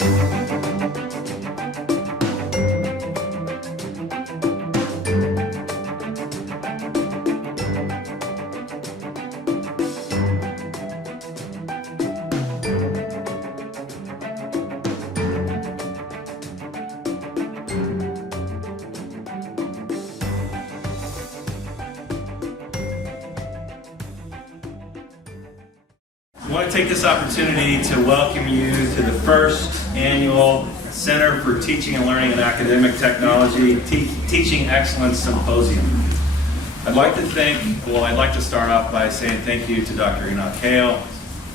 I want to take this opportunity to welcome you to the first annual Center for Teaching and Learning in Academic Technology Teaching Excellence Symposium. I'd like to start off by saying thank you to Dr. Enoch Hale,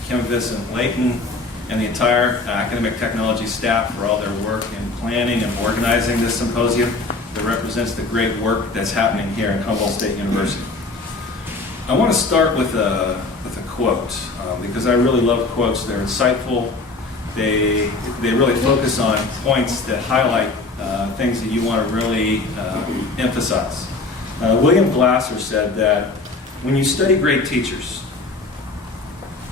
Kim Vincent-Layton, and the entire academic technology staff for all their work in planning and organizing this symposium that represents the great work that's happening here at Humboldt State University. I want to start with a quote because I really love quotes. They're insightful. They really focus on points that highlight things that you want to really emphasize. William Glasser said that when you study great teachers,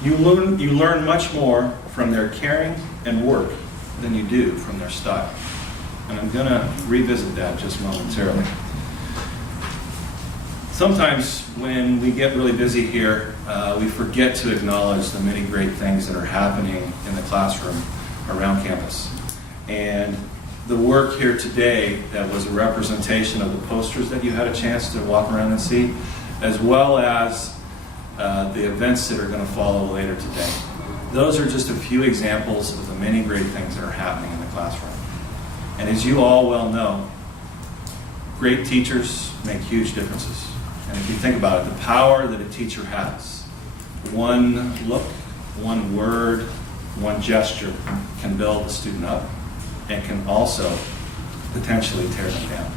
you learn much more from their caring and work than you do from their style. And I'm going to revisit that just momentarily. Sometimes when we get really busy here, we forget to acknowledge the many great things that are happening in the classroom around campus. And the work here today that was a representation of the posters that you had a chance to walk around and see, as well as the events that are going to follow later today. Those are just a few examples of the many great things that are happening in the classroom. And as you all well know, great teachers make huge differences. And if you think about it, the power that a teacher has, one look, one word, one gesture can build a student up and can also potentially tear them down.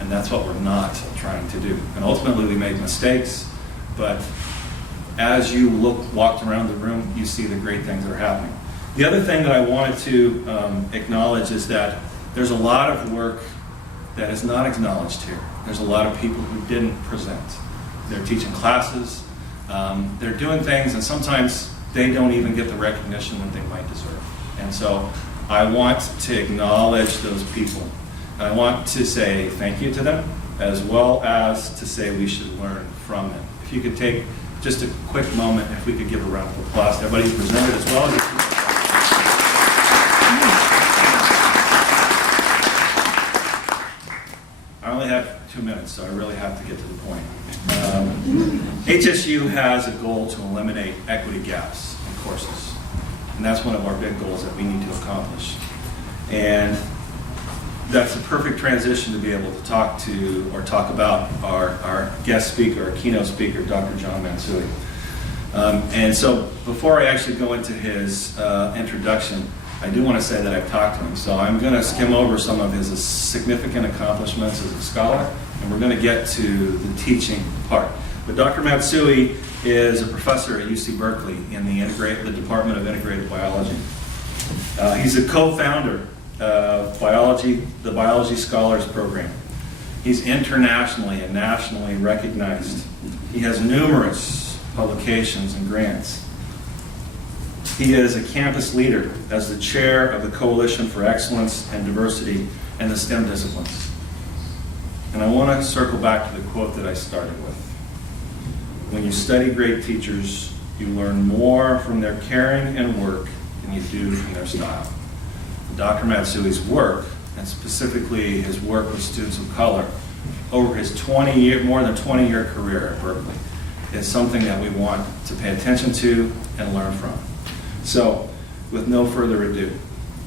And that's what we're not trying to do. And ultimately we make mistakes, but as you walked around the room, you see the great things that are happening. The other thing that I wanted to acknowledge is that there's a lot of work that is not acknowledged here. There's a lot of people who didn't present. They're teaching classes, they're doing things, and sometimes they don't even get the recognition that they might deserve. And so I want to acknowledge those people. And I want to say thank you to them, as well as to say we should learn from them. If you could take just a quick moment, if we could give a round of applause to everybody who presented, as well as I only have 2 minutes, so I really have to get to the point. HSU has a goal to eliminate equity gaps in courses. And that's one of our big goals that we need to accomplish. And that's a perfect transition to be able to talk about our guest speaker, our keynote speaker, Dr. John Matsui. And so before I actually go into his introduction, I do want to say that I've talked to him, so I'm going to skim over some of his significant accomplishments as a scholar, and we're going to get to the teaching part. But Dr. Matsui is a professor at UC Berkeley in the Department of Integrated Biology. He's a co-founder of the Biology Scholars Program. He's internationally and nationally recognized. He has numerous publications and grants. He is a campus leader as the chair of the Coalition for Excellence and Diversity in the STEM disciplines. And I want to circle back to the quote that I started with. When you study great teachers, you learn more from their caring and work than you do from their style. Dr. Matsui's work, and specifically his work with students of color, over his more than 20-year career at Berkeley, is something that we want to pay attention to and learn from. So, with no further ado,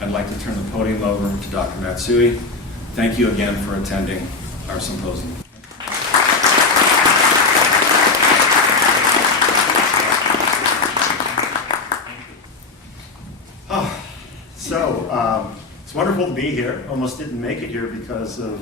I'd like to turn the podium over to Dr. Matsui. Thank you again for attending our symposium. It's wonderful to be here. Almost didn't make it here because of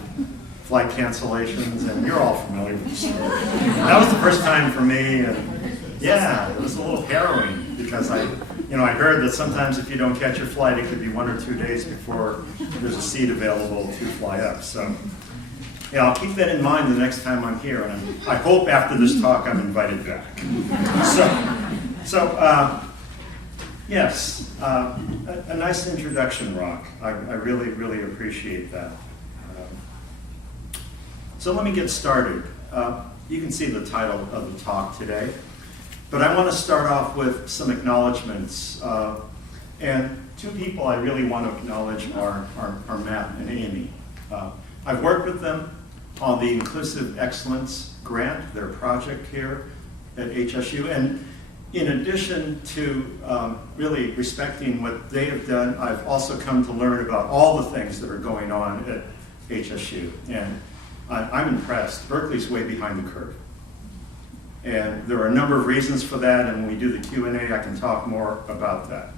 flight cancellations, and you're all familiar with the story. That was the first time for me, and yeah, it was a little harrowing because I heard that sometimes if you don't catch your flight, it could be 1 or 2 days before there's a seat available to fly up. So, yeah, I'll keep that in mind the next time I'm here, and I hope after this talk I'm invited back. Yes, a nice introduction, Rock. I really, really appreciate that. So let me get started. You can see the title of the talk today, but I want to start off with some acknowledgments. And two people I really want to acknowledge are Matt and Amy. I've worked with them on the Inclusive Excellence Grant, their project here at HSU. And in addition to really respecting what they have done, I've also come to learn about all the things that are going on at HSU. And I'm impressed. Berkeley's way behind the curve. And there are a number of reasons for that, and when we do the Q&A, I can talk more about that.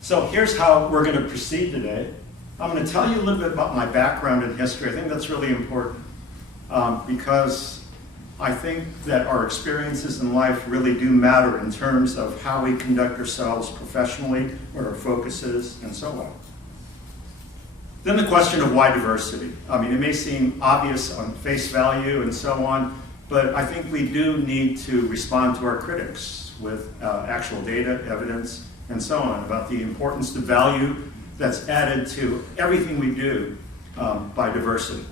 So here's how we're going to proceed today. I'm going to tell you a little bit about my background and history. I think that's really important because I think that our experiences in life really do matter in terms of how we conduct ourselves professionally, where our focus is, and so on. Then the question of why diversity. I mean, it may seem obvious on face value and so on, but I think we do need to respond to our critics with actual data, evidence, and so on about the importance, the value that's added to everything we do by diversity.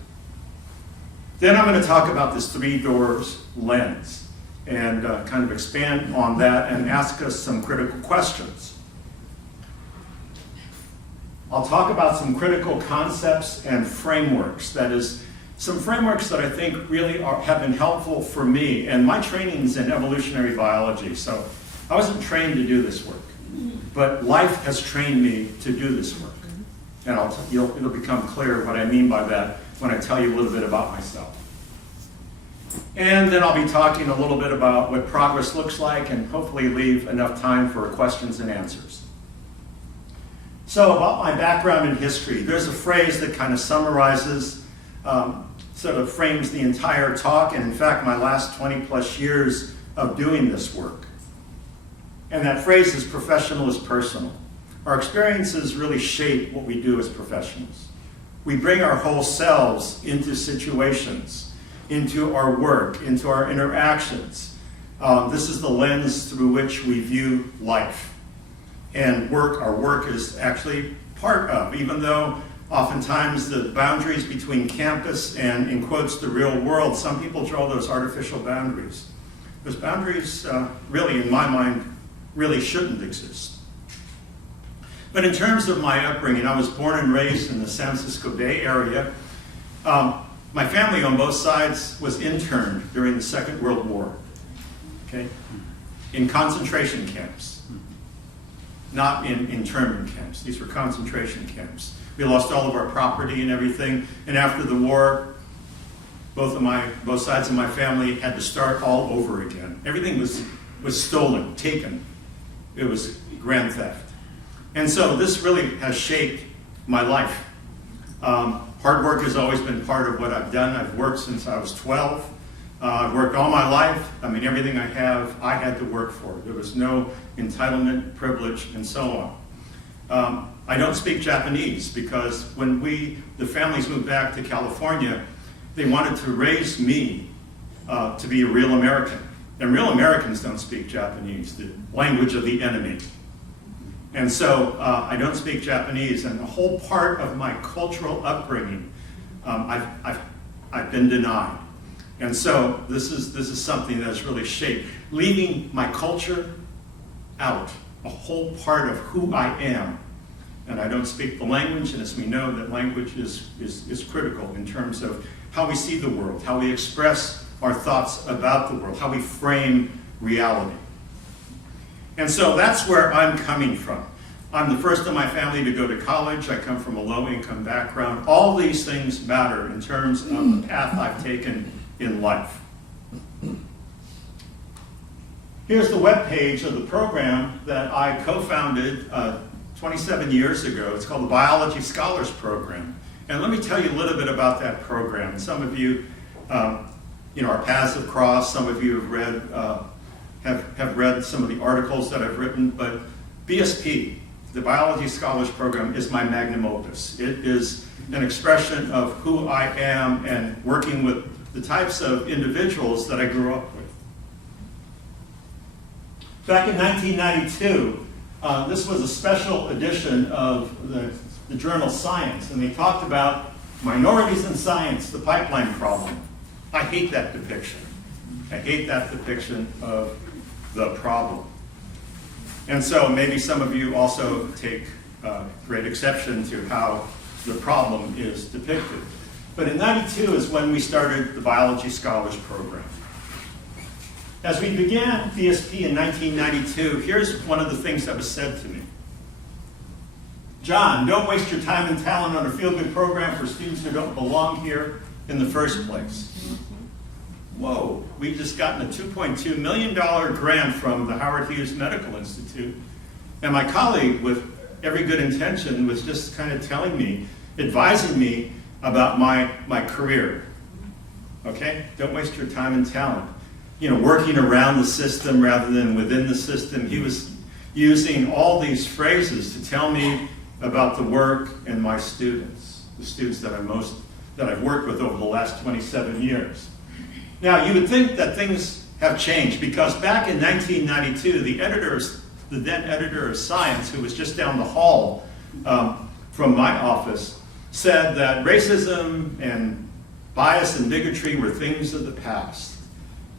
Then I'm going to talk about this three doors lens and kind of expand on that and ask us some critical questions. I'll talk about some critical concepts and frameworks. That is, some frameworks that I think really have been helpful for me. And my training is in evolutionary biology, so I wasn't trained to do this work. But life has trained me to do this work. And it'll become clear what I mean by that when I tell you a little bit about myself. And then I'll be talking a little bit about what progress looks like and hopefully leave enough time for questions and answers. So about my background in history, there's a phrase that kind of summarizes, sort of frames the entire talk, and in fact my last 20 plus years of doing this work. And that phrase is professional is personal. Our experiences really shape what we do as professionals. We bring our whole selves into situations, into our work, into our interactions. This is the lens through which we view life. And our work is actually part of, even though oftentimes the boundaries between campus and, in quotes, the real world, some people draw those artificial boundaries. Those boundaries really, in my mind, really shouldn't exist. But in terms of my upbringing, I was born and raised in the San Francisco Bay Area. My family on both sides was interned during the Second World War, okay, in concentration camps, not in internment camps. These were concentration camps. We lost all of our property and everything, and after the war, both sides of my family had to start all over again. Everything was stolen, taken. It was grand theft. And so this really has shaped my life. Hard work has always been part of what I've done. I've worked since I was 12. I've worked all my life. I mean, everything I have, I had to work for. There was no entitlement, privilege, and so on. I don't speak Japanese because when the families moved back to California, they wanted to raise me to be a real American. And real Americans don't speak Japanese, the language of the enemy. And so I don't speak Japanese, and a whole part of my cultural upbringing, I've been denied. And so this is something that's really shaped. Leaving my culture out, a whole part of who I am. And I don't speak the language, and as we know, that language is critical in terms of how we see the world, how we express our thoughts about the world, how we frame reality. And so that's where I'm coming from. I'm the first in my family to go to college. I come from a low-income background. All these things matter in terms of the path I've taken in life. Here's the webpage of the program that I co-founded 27 years ago. It's called the Biology Scholars Program. And let me tell you a little bit about that program. Some of you, our paths have crossed. Some of you have read some of the articles that I've written. But BSP, the Biology Scholars Program, is my magnum opus. It is an expression of who I am and working with the types of individuals that I grew up with. Back in 1992, this was a special edition of the journal Science, and they talked about minorities in science, the pipeline problem. I hate that depiction. I hate that depiction of the problem. And so maybe some of you also take great exception to how the problem is depicted. But in 92 is when we started the Biology Scholars Program. As we began BSP in 1992, here's one of the things that was said to me. John, don't waste your time and talent on a feel-good program for students who don't belong here in the first place. Whoa, we've just gotten a $2.2 million grant from the Howard Hughes Medical Institute. And my colleague, with every good intention, was just kind of telling me, advising me about my career. Okay? Don't waste your time and talent. You know, working around the system rather than within the system. He was using all these phrases to tell me about the work and my students, the students that I've worked with over the last 27 years. Now, you would think that things have changed because back in 1992, the then editor of Science, who was just down the hall from my office, said that racism and bias and bigotry were things of the past.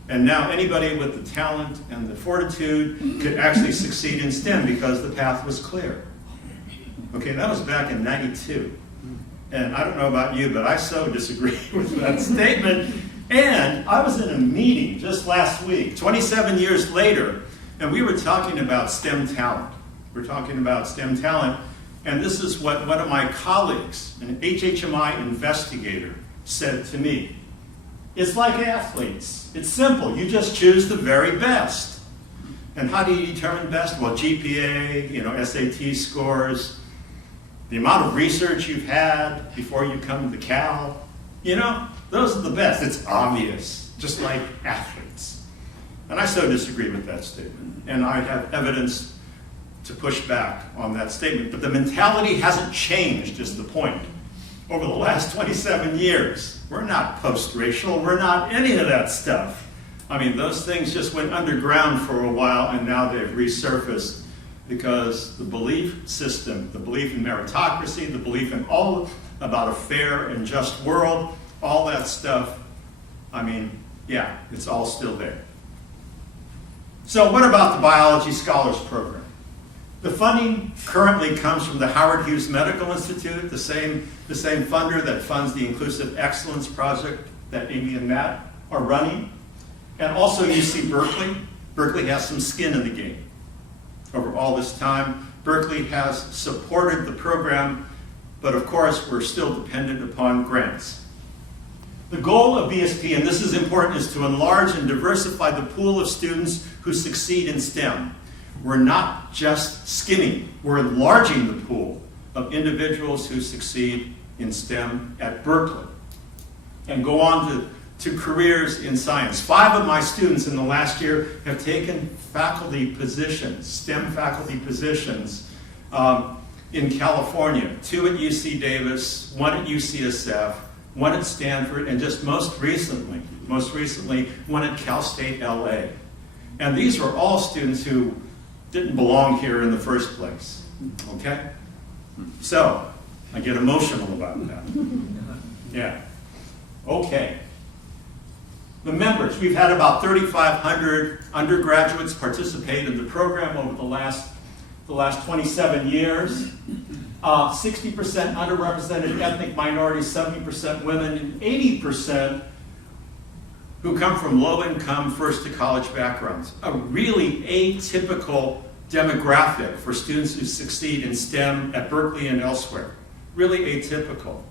And now anybody with the talent and the fortitude could actually succeed in STEM because the path was clear. Okay, that was back in 92. And I don't know about you, but I so disagree with that statement. And I was in a meeting just last week, 27 years later, and we were talking about STEM talent. We're talking about STEM talent, and this is what one of my colleagues, an HHMI investigator, said to me. It's like athletes. It's simple. You just choose the very best. And how do you determine best? Well, GPA, SAT scores, the amount of research you've had before you come to Cal, those are the best. It's obvious, just like athletes. And I so disagree with that statement. And I have evidence to push back on that statement. But the mentality hasn't changed, is the point. Over the last 27 years, we're not post-racial. We're not any of that stuff. I mean, those things just went underground for a while, and now they've resurfaced because the belief system, the belief in meritocracy, the belief in all about a fair and just world, all that stuff, it's all still there. So what about the Biology Scholars Program? The funding currently comes from the Howard Hughes Medical Institute, the same funder that funds the Inclusive Excellence Project that Amy and Matt are running. And also UC Berkeley. Berkeley has some skin in the game. Over all this time, Berkeley has supported the program, but of course we're still dependent upon grants. The goal of BSP, and this is important, is to enlarge and diversify the pool of students who succeed in STEM. We're not just skimming, we're enlarging the pool of individuals who succeed in STEM at Berkeley and go on to careers in science. 5 of my students in the last year have taken faculty positions, STEM faculty positions in California. 2 at UC Davis, 1 at UCSF, 1 at Stanford, and just most recently, 1 at Cal State LA. And these were all students who didn't belong here in the first place, okay? So, I get emotional about that. Yeah. Okay. The members, we've had about 3,500 undergraduates participate in the program over the last 27 years. 60% underrepresented ethnic minorities, 70% women, and 80% who come from low-income, first-to-college backgrounds. A really atypical demographic for students who succeed in STEM at Berkeley and elsewhere. Really atypical.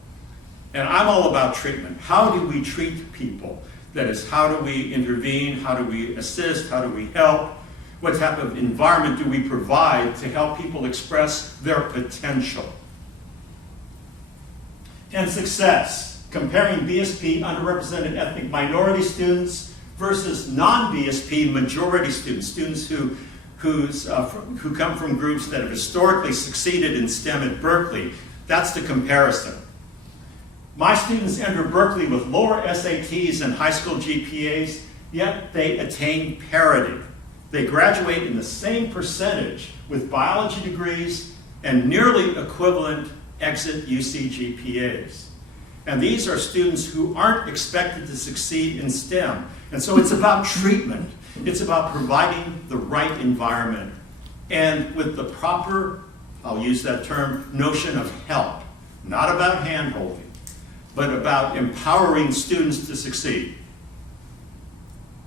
And I'm all about treatment. How do we treat people? That is, how do we intervene? How do we assist? How do we help? What type of environment do we provide to help people express their potential? And success. Comparing BSP underrepresented ethnic minority students versus non-BSP majority students, students who come from groups that have historically succeeded in STEM at Berkeley. That's the comparison. My students enter Berkeley with lower SATs and high school GPAs, yet they attain parity. They graduate in the same percentage with biology degrees and nearly equivalent exit UC GPAs. And these are students who aren't expected to succeed in STEM. And so it's about treatment. It's about providing the right environment and with the proper, I'll use that term, notion of help. Not about hand-holding, but about empowering students to succeed.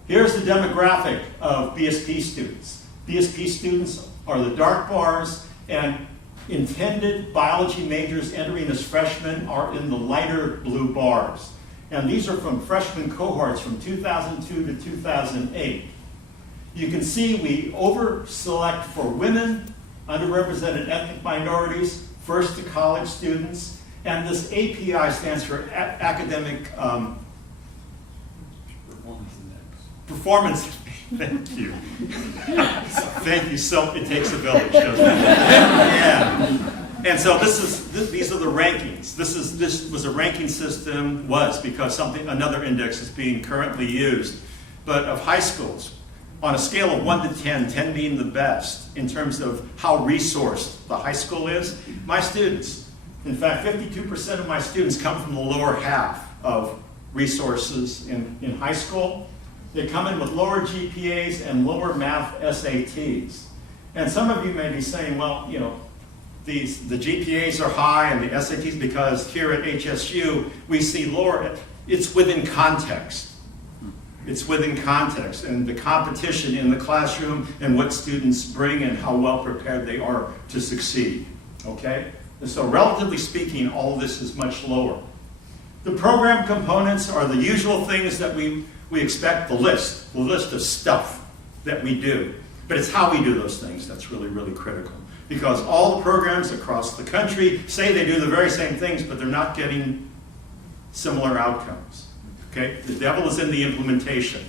Here's the demographic of BSP students. BSP students are the dark bars, and intended biology majors entering as freshmen are in the lighter blue bars. And these are from freshman cohorts from 2002 to 2008. You can see we over-select for women, underrepresented ethnic minorities, first to college students, and this API stands for Academic Performance. Thank you. Thank you. So it takes a village, doesn't it? Yeah. And so these are the rankings. This was a ranking system, because another index is being currently used, but of high schools. On a scale of 1 to 10, 10 being the best in terms of how resourced the high school is, my students, in fact, 52% of my students come from the lower half of resources in high school. They come in with lower GPAs and lower math SATs. And some of you may be saying, well, you know, the GPAs are high and the SATs because here at HSU we see lower. It's within context. It's within context and the competition in the classroom and what students bring and how well prepared they are to succeed, okay? And so relatively speaking, all of this is much lower. The program components are the usual things that we expect, the list of stuff that we do. But it's how we do those things that's really, really critical. Because all the programs across the country say they do the very same things, but they're not getting similar outcomes. Okay? The devil is in the implementation.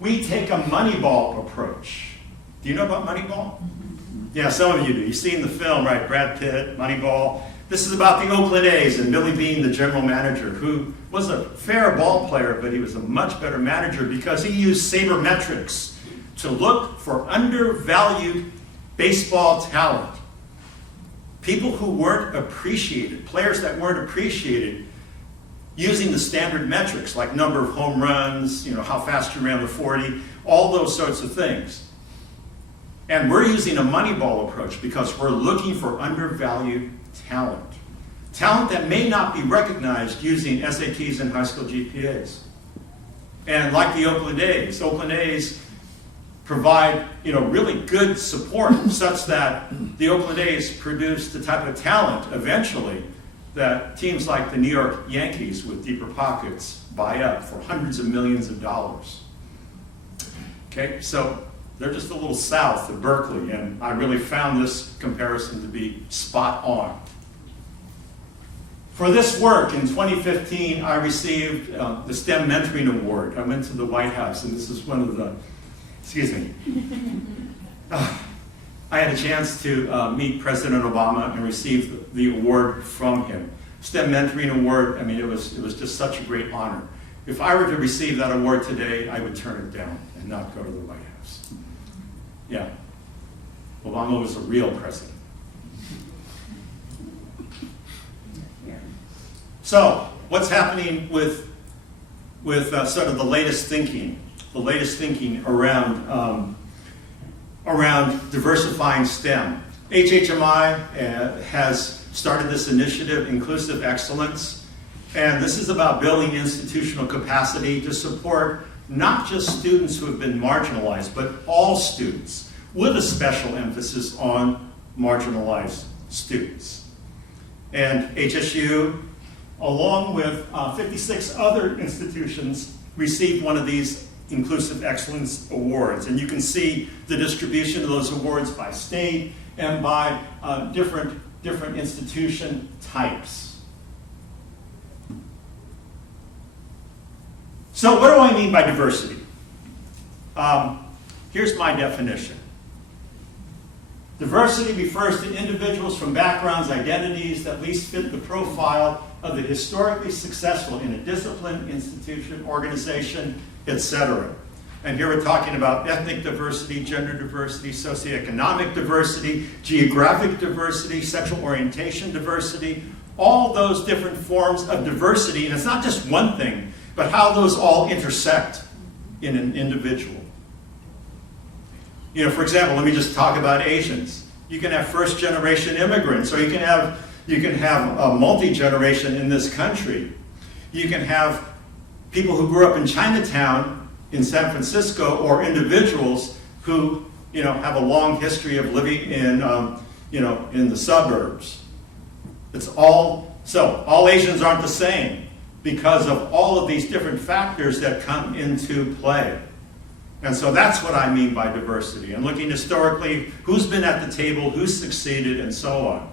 We take a Moneyball approach. Do you know about Moneyball? Yeah, some of you do. You've seen the film, right? Brad Pitt, Moneyball. This is about the Oakland A's and Billy Beane, the general manager, who was a fair ball player, but he was a much better manager because he used sabermetrics to look for undervalued baseball talent. People who weren't appreciated, players that weren't appreciated, using the standard metrics like number of home runs, how fast you ran the 40, all those sorts of things. And we're using a Moneyball approach because we're looking for undervalued talent. Talent that may not be recognized using SATs and high school GPAs. And like the Oakland A's provide really good support such that the Oakland A's produce the type of talent eventually that teams like the New York Yankees with deeper pockets buy up for hundreds of millions of dollars. Okay, so they're just a little south of Berkeley, and I really found this comparison to be spot on. For this work in 2015, I received the STEM Mentoring Award. I went to the White House, and this is one of the, I had a chance to meet President Obama and receive the award from him. STEM Mentoring Award, it was just such a great honor. If I were to receive that award today, I would turn it down and not go to the White House. Yeah, Obama was a real president. So, what's happening with sort of the latest thinking around diversifying STEM? HHMI has started this initiative, Inclusive Excellence, and this is about building institutional capacity to support not just students who have been marginalized, but all students, with a special emphasis on marginalized students. And HSU, along with 56 other institutions, received one of these Inclusive Excellence Awards. And you can see the distribution of those awards by state and by different institution types. So what do I mean by diversity? Here's my definition. Diversity refers to individuals from backgrounds, identities that least fit the profile of the historically successful in a discipline, institution, organization, etc. And here we're talking about ethnic diversity, gender diversity, socioeconomic diversity, geographic diversity, sexual orientation diversity, all those different forms of diversity. And it's not just one thing, but how those all intersect in an individual. For example, let me just talk about Asians. You can have first-generation immigrants, or you can have a multi-generation in this country. You can have people who grew up in Chinatown in San Francisco, or individuals who have a long history of living in in the suburbs. All Asians aren't the same because of all of these different factors that come into play. And so that's what I mean by diversity, and looking historically, who's been at the table, who's succeeded, and so on.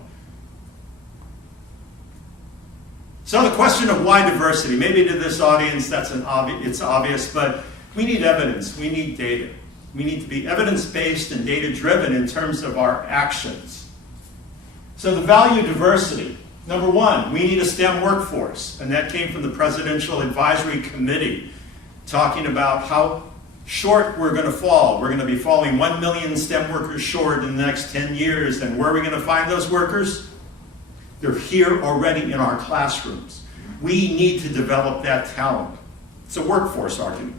So the question of why diversity, maybe to this audience it's obvious, but we need evidence, we need data. We need to be evidence-based and data-driven in terms of our actions. So the value of diversity. Number one, we need a STEM workforce, and that came from the Presidential Advisory Committee talking about how short we're going to fall. We're going to be falling 1 million STEM workers short in the next 10 years, and where are we going to find those workers? They're here already in our classrooms. We need to develop that talent. It's a workforce argument.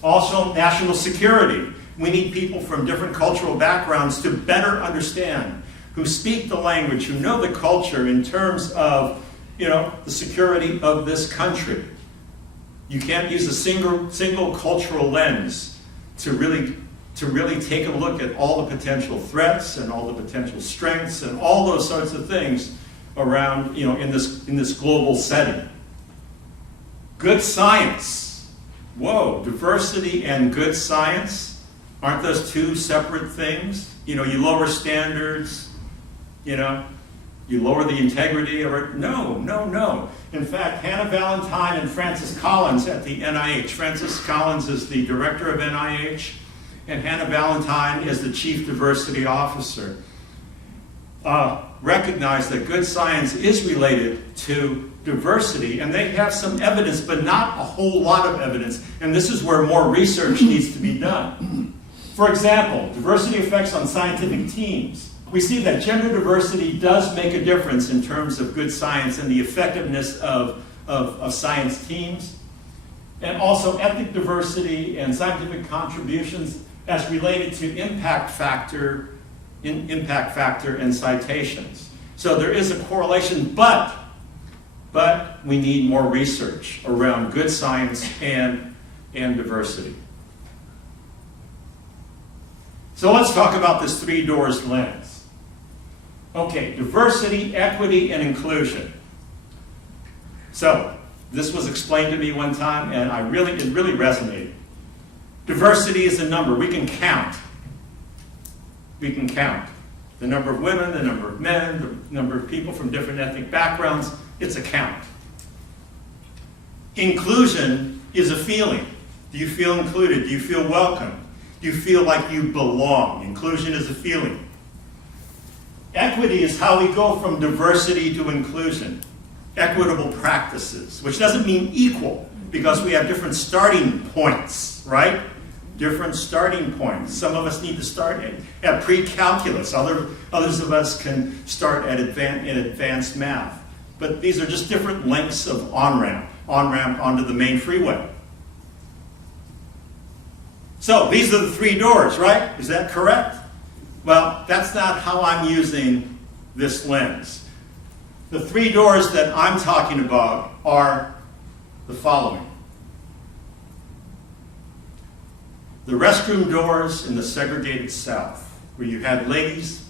Also, national security. We need people from different cultural backgrounds to better understand, who speak the language, who know the culture in terms of, the security of this country. You can't use a single cultural lens to really take a look at all the potential threats and all the potential strengths and all those sorts of things around, in this global setting. Good science. Whoa, diversity and good science, aren't those two separate things? You lower standards, you lower the integrity of it. No. In fact, Hannah Valentine and Francis Collins at the NIH. Francis Collins is the director of NIH, and Hannah Valentine is the chief diversity officer. Recognize that good science is related to diversity, and they have some evidence, but not a whole lot of evidence, and this is where more research needs to be done. For example, diversity effects on scientific teams. We see that gender diversity does make a difference in terms of good science and the effectiveness of science teams, and also ethnic diversity and scientific contributions as related to impact factor and citations. So there is a correlation, but we need more research around good science and diversity. So let's talk about this three doors lens. Okay, diversity, equity, and inclusion. So this was explained to me one time, and it really resonated. Diversity is a number. We can count. We can count the number of women, the number of men, the number of people from different ethnic backgrounds. It's a count. Inclusion is a feeling. Do you feel included? Do you feel welcome? Do you feel like you belong? Inclusion is a feeling. Equity is how we go from diversity to inclusion. Equitable practices, which doesn't mean equal, because we have different starting points, right? Different starting points. Some of us need to start at pre-calculus. Others of us can start at advanced math. But these are just different lengths of on-ramp onto the main freeway. So these are the three doors, right? Is that correct? Well, that's not how I'm using this lens. The three doors that I'm talking about are the following. The restroom doors in the segregated South, where you had ladies,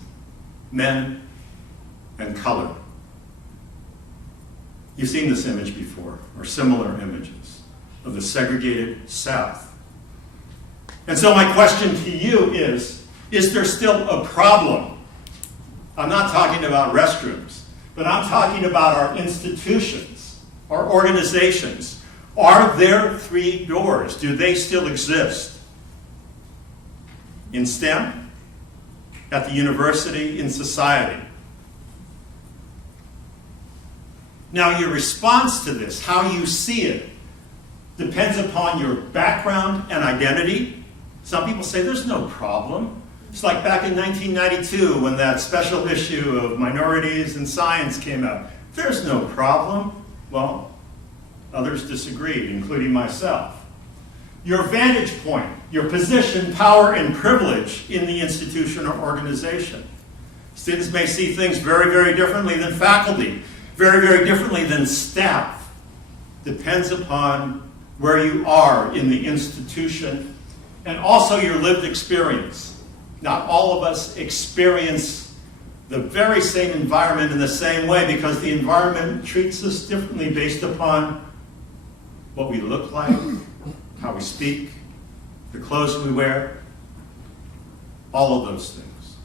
men, and color. You've seen this image before, or similar images of the segregated South. And so my question to you is there still a problem? I'm not talking about restrooms, but I'm talking about our institutions, our organizations. Are there three doors? Do they still exist? In STEM, at the university, in society. Now, your response to this, how you see it, depends upon your background and identity. Some people say there's no problem. It's like back in 1992 when that special issue of Minorities in Science came out. There's no problem. Well, others disagreed, including myself. Your vantage point, your position, power, and privilege in the institution or organization. Students may see things very, very differently than faculty, very, very differently than staff. Depends upon where you are in the institution and also your lived experience. Not all of us experience the very same environment in the same way because the environment treats us differently based upon what we look like, how we speak, the clothes we wear, all of those things.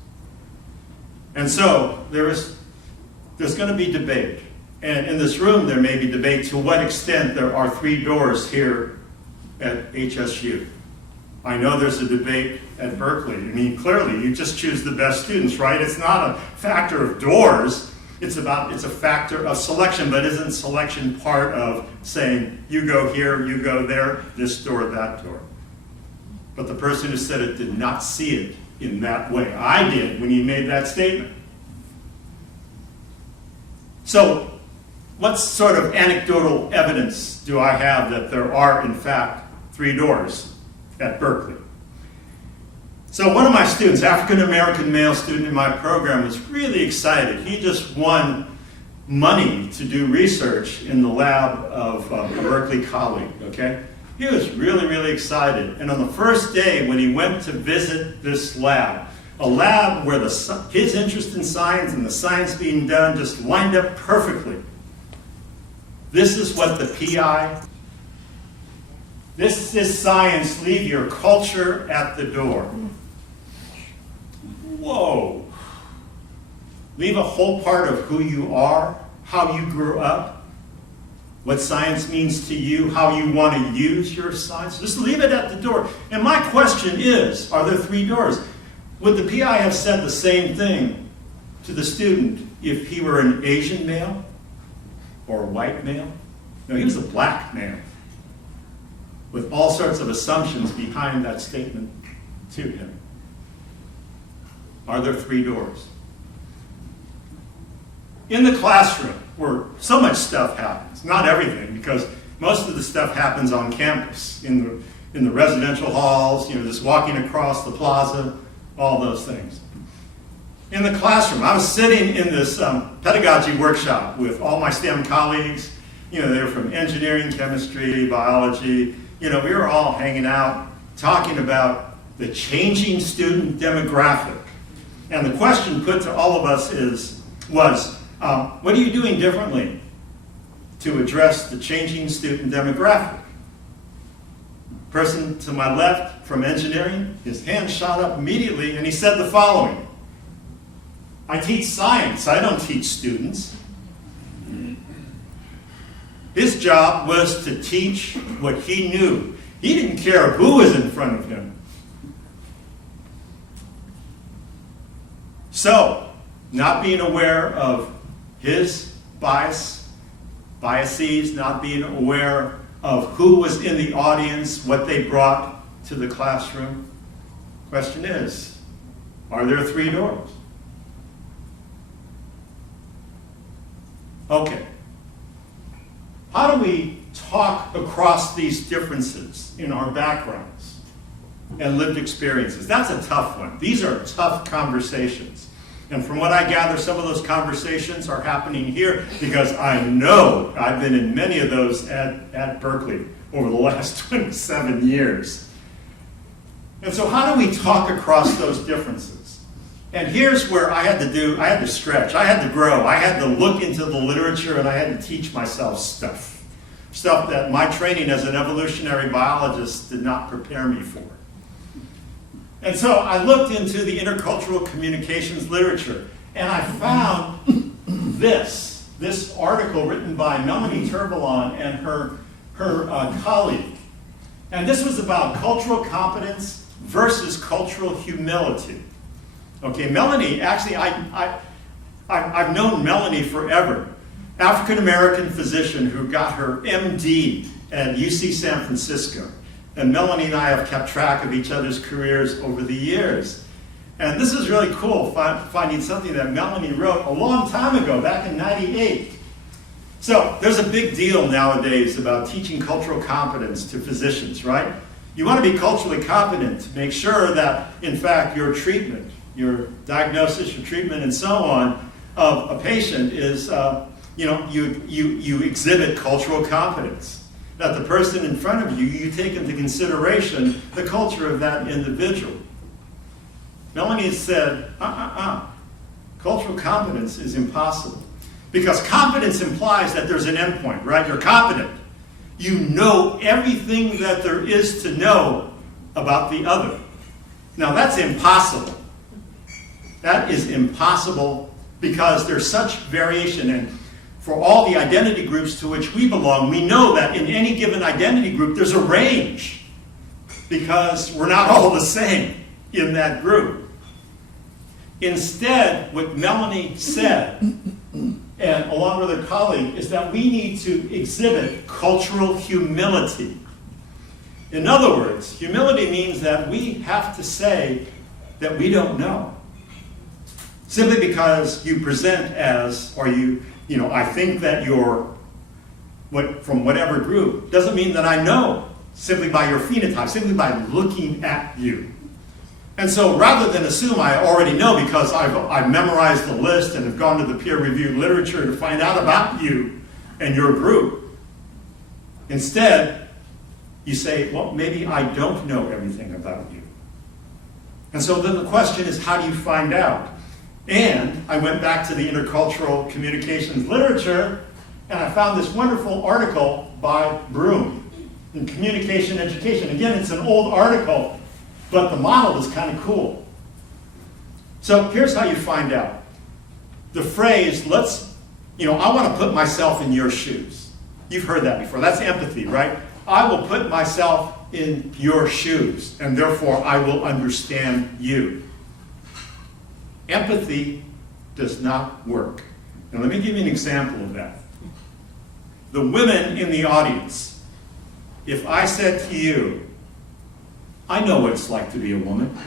And so there's going to be debate. And in this room there may be debate to what extent there are 3 doors here at HSU. I know there's a debate at Berkeley. I mean, clearly, you just choose the best students, right? It's not a factor of doors. It's a factor of selection, but isn't selection part of saying, you go here, you go there, this door, that door? But the person who said it did not see it in that way. I did when he made that statement. So, what sort of anecdotal evidence do I have that there are, in fact, 3 doors at Berkeley? So one of my students, African-American male student in my program, was really excited. He just won money to do research in the lab of a Berkeley colleague, okay? He was really, really excited. And on the first day when he went to visit this lab, a lab where his interest in science and the science being done just lined up perfectly, this is what the PI, this is science, leave your culture at the door. Whoa. Leave a whole part of who you are, how you grew up, what science means to you, how you want to use your science. Just leave it at the door. And my question is, are there 3 doors? Would the PI have said the same thing to the student if he were an Asian male or a white male? No, he was a black male with all sorts of assumptions behind that statement to him. Are there 3 doors? In the classroom, where so much stuff happens, not everything, because most of the stuff happens on campus, in the residential halls, just walking across the plaza, all those things. In the classroom, I was sitting in this pedagogy workshop with all my STEM colleagues. They were from engineering, chemistry, biology. We were all hanging out, talking about the changing student demographic. And the question put to all of us was, what are you doing differently to address the changing student demographic? Person to my left from engineering, his hand shot up immediately and he said the following: I teach science, I don't teach students. His job was to teach what he knew. He didn't care who was in front of him. So, not being aware of his biases, not being aware of who was in the audience, what they brought to the classroom. Question is, are there 3 doors? Okay. How do we talk across these differences in our backgrounds and lived experiences? That's a tough one. These are tough conversations. And from what I gather, some of those conversations are happening here because I know I've been in many of those at Berkeley over the last 27 years. And so how do we talk across those differences? And here's where I had to stretch, I had to grow, I had to look into the literature, and I had to teach myself stuff that my training as an evolutionary biologist did not prepare me for. And so I looked into the intercultural communications literature, and I found this article written by Melanie Turbalon and her colleague. And this was about cultural competence versus cultural humility. Okay, Melanie, actually, I've known Melanie forever. African-American physician who got her MD at UC San Francisco. And Melanie and I have kept track of each other's careers over the years. And this is really cool, finding something that Melanie wrote a long time ago, back in '98. So there's a big deal nowadays about teaching cultural competence to physicians, right? You want to be culturally competent to make sure that, in fact, your treatment, your diagnosis, your treatment, and so on of a patient is, you exhibit cultural competence. That the person in front of you, you take into consideration the culture of that individual. Melanie has said, cultural competence is impossible. Because competence implies that there's an endpoint, right? You're competent. You know everything that there is to know about the other. Now that's impossible. That is impossible because there's such variation. And for all the identity groups to which we belong, we know that in any given identity group there's a range because we're not all the same in that group. Instead, what Melanie said, and along with her colleague, is that we need to exhibit cultural humility. In other words, humility means that we have to say that we don't know. Simply because you present as, or I think that you're from whatever group, doesn't mean that I know simply by your phenotype, simply by looking at you. And so rather than assume I already know because I've memorized the list and have gone to the peer-reviewed literature to find out about you and your group, instead you say, well, maybe I don't know everything about you. And so then the question is, how do you find out? And I went back to the intercultural communications literature and I found this wonderful article by Broom in Communication Education. Again, it's an old article, but the model is kind of cool. So here's how you find out. The phrase, I want to put myself in your shoes. You've heard that before. That's empathy, right? I will put myself in your shoes, and therefore I will understand you. Empathy does not work. And let me give you an example of that. The women in the audience, if I said to you, I know what it's like to be a woman.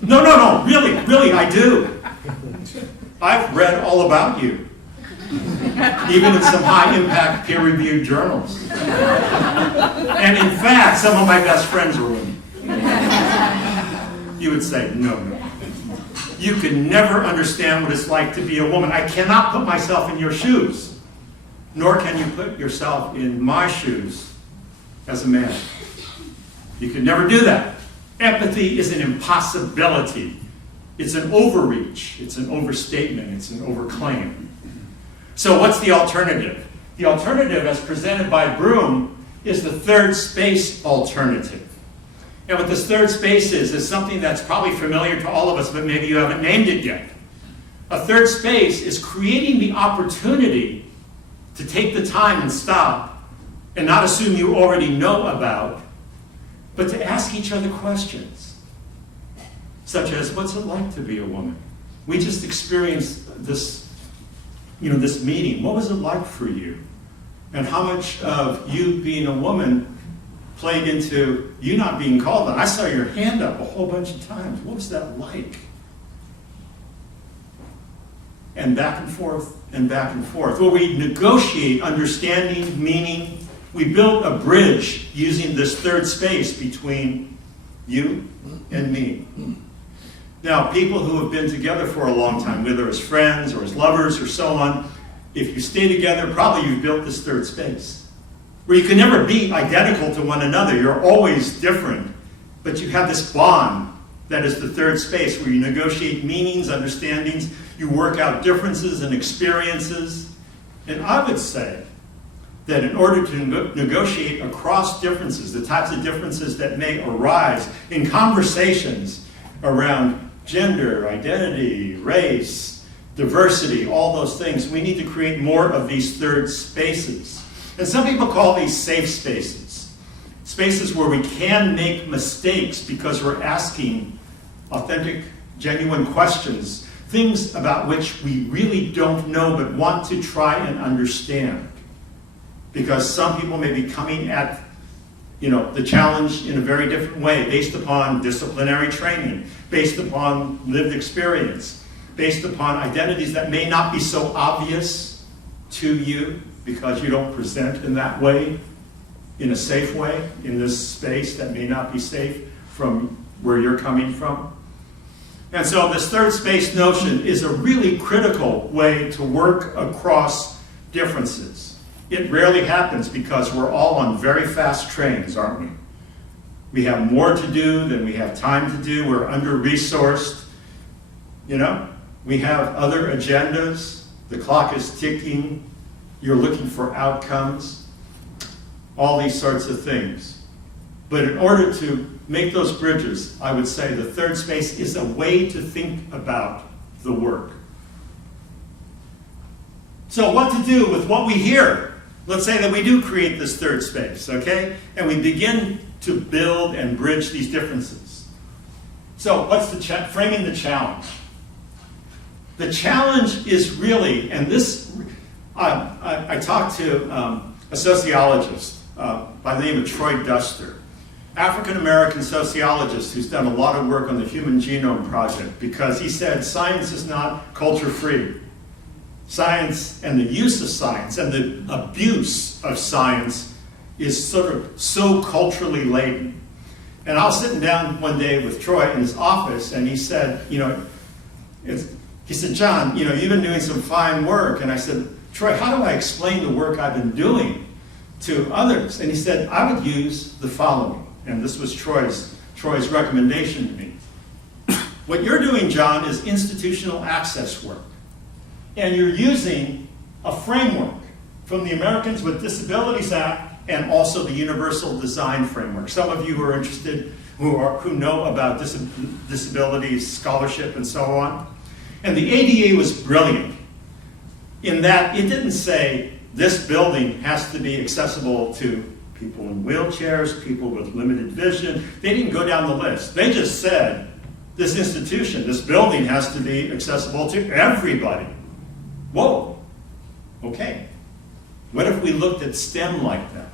No, really, I do. I've read all about you, even in some high-impact peer-reviewed journals. And in fact, some of my best friends are women. You would say, no. You can never understand what it's like to be a woman. I cannot put myself in your shoes, nor can you put yourself in my shoes as a man. You can never do that. Empathy is an impossibility. It's an overreach. It's an overstatement. It's an overclaim. So what's the alternative? The alternative, as presented by Broom, is the third space alternative. And what this third space is something that's probably familiar to all of us, but maybe you haven't named it yet. A third space is creating the opportunity to take the time and stop and not assume you already know about, but to ask each other questions, such as, what's it like to be a woman? We just experienced this meeting. What was it like for you? And how much of you being a woman played into you not being called on? I saw your hand up a whole bunch of times. What was that like? And back and forth, and back and forth. Where we negotiate understanding, meaning. We built a bridge using this third space between you and me. Now, people who have been together for a long time, whether as friends or as lovers or so on, if you stay together, probably you've built this third space, where you can never be identical to one another. You're always different, but you have this bond that is the third space, where you negotiate meanings, understandings, you work out differences and experiences. And I would say that in order to negotiate across differences, the types of differences that may arise in conversations around gender, identity, race, diversity, all those things, we need to create more of these third spaces. And some people call these safe spaces. Spaces where we can make mistakes because we're asking authentic, genuine questions, things about which we really don't know but want to try and understand. because some people may be coming at the challenge in a very different way, based upon disciplinary training, based upon lived experience, based upon identities that may not be so obvious to you because you don't present in that way, in a safe way, in this space that may not be safe from where you're coming from. And so this third space notion is a really critical way to work across differences. It rarely happens because we're all on very fast trains, aren't we? We have more to do than we have time to do. We're under-resourced. We have other agendas. The clock is ticking. You're looking for outcomes. All these sorts of things. But in order to make those bridges, I would say the third space is a way to think about the work. So what to do with what we hear? Let's say that we do create this third space, okay? And we begin to build and bridge these differences. So what's framing the challenge? The challenge is really, and this, I talked to a sociologist by the name of Troy Duster, African-American sociologist who's done a lot of work on the Human Genome Project, because he said science is not culture-free. Science and the use of science and the abuse of science is sort of so culturally laden. And I was sitting down one day with Troy in his office, and he said, he said, John, you've been doing some fine work. And I said, Troy, how do I explain the work I've been doing to others? And he said, I would use the following. And this was Troy's recommendation to me. What you're doing, John, is institutional access work. And you're using a framework from the Americans with Disabilities Act and also the Universal Design Framework. Some of you who are interested, who know about disabilities, scholarship, and so on. And the ADA was brilliant in that it didn't say this building has to be accessible to people in wheelchairs, people with limited vision. They didn't go down the list. They just said this institution, this building has to be accessible to everybody. Whoa, okay. What if we looked at STEM like that?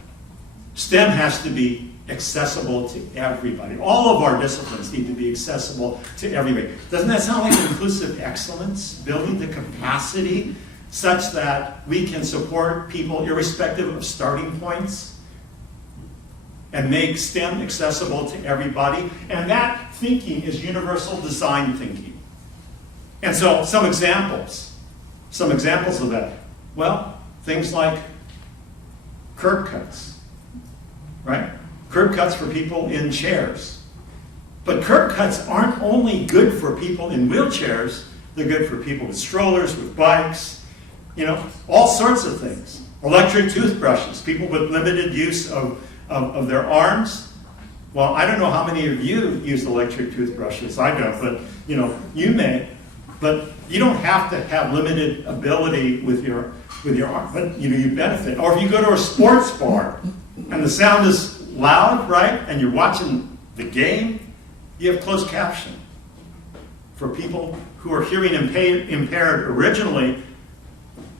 STEM has to be accessible to everybody. All of our disciplines need to be accessible to everybody. Doesn't that sound like inclusive excellence? Building the capacity such that we can support people irrespective of starting points and make STEM accessible to everybody. And that thinking is universal design thinking. And so some examples of that. Well, things like curb cuts, right? Curb cuts for people in chairs. But curb cuts aren't only good for people in wheelchairs, they're good for people with strollers, with bikes, all sorts of things. Electric toothbrushes, people with limited use of their arms. Well, I don't know how many of you use electric toothbrushes. I don't, but you may. But you don't have to have limited ability with your arm, but you benefit. Or if you go to a sports bar and the sound is loud, right, and you're watching the game, you have closed caption for people who are hearing impaired originally.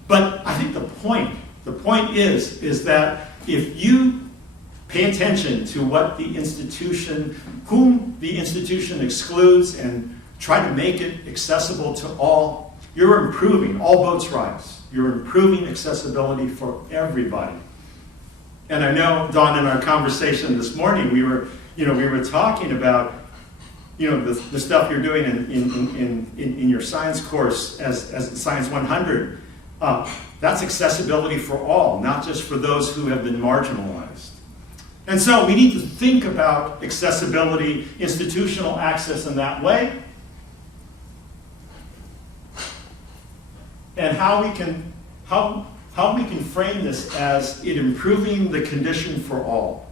But I think the point is that if you pay attention to what whom the institution excludes and try to make it accessible to all, you're improving, all boats rise. You're improving accessibility for everybody. And I know, Dawn, in our conversation this morning, we were talking about, the stuff you're doing in your science course as Science 100. That's accessibility for all, not just for those who have been marginalized. And so we need to think about accessibility, institutional access in that way, and how we can frame this as it improving the condition for all.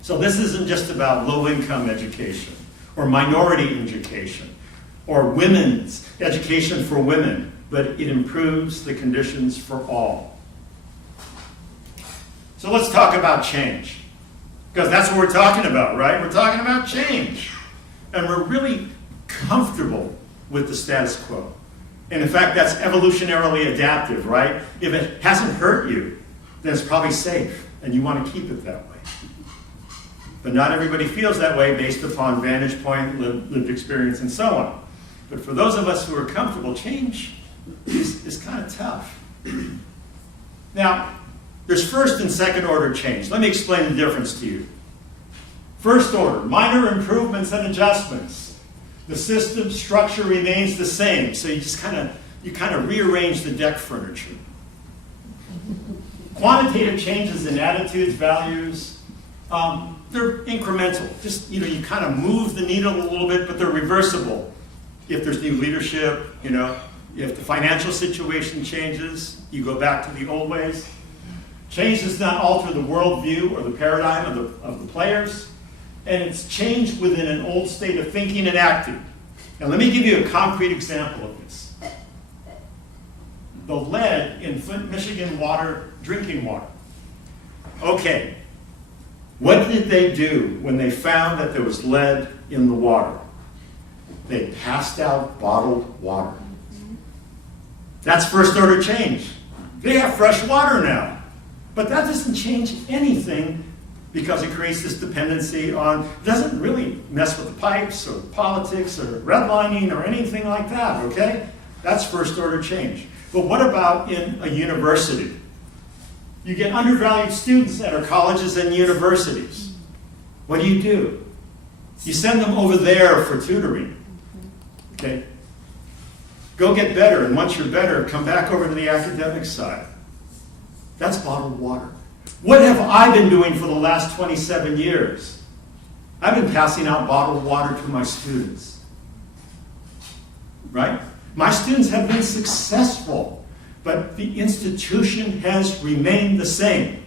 So this isn't just about low-income education or minority education or women's education for women, but it improves the conditions for all. So let's talk about change, because that's what we're talking about, right? We're talking about change. And we're really comfortable with the status quo. And in fact, that's evolutionarily adaptive, right? If it hasn't hurt you, then it's probably safe, and you want to keep it that way. But not everybody feels that way based upon vantage point, lived experience, and so on. But for those of us who are comfortable, change is kind of tough. Now, there's first and second order change. Let me explain the difference to you. First order, minor improvements and adjustments. The system structure remains the same, so you just kind of rearrange the deck furniture. Quantitative changes in attitudes, values, they're incremental. Just, you kind of move the needle a little bit, but they're reversible. If there's new leadership, if the financial situation changes, you go back to the old ways. Change does not alter the worldview or the paradigm of the players, and it's changed within an old state of thinking and acting. Now let me give you a concrete example of this. The lead in Flint, Michigan drinking water. Okay, what did they do when they found that there was lead in the water? They passed out bottled water. That's first order change. They have fresh water now. But that doesn't change anything because it creates this dependency on, it doesn't really mess with the pipes or politics or redlining or anything like that, okay? That's first order change. But what about in a university? You get undervalued students at our colleges and universities. What do? You send them over there for tutoring, okay? Go get better, and once you're better, come back over to the academic side. That's bottled water. What have I been doing for the last 27 years? I've been passing out bottled water to my students. Right? My students have been successful, but the institution has remained the same.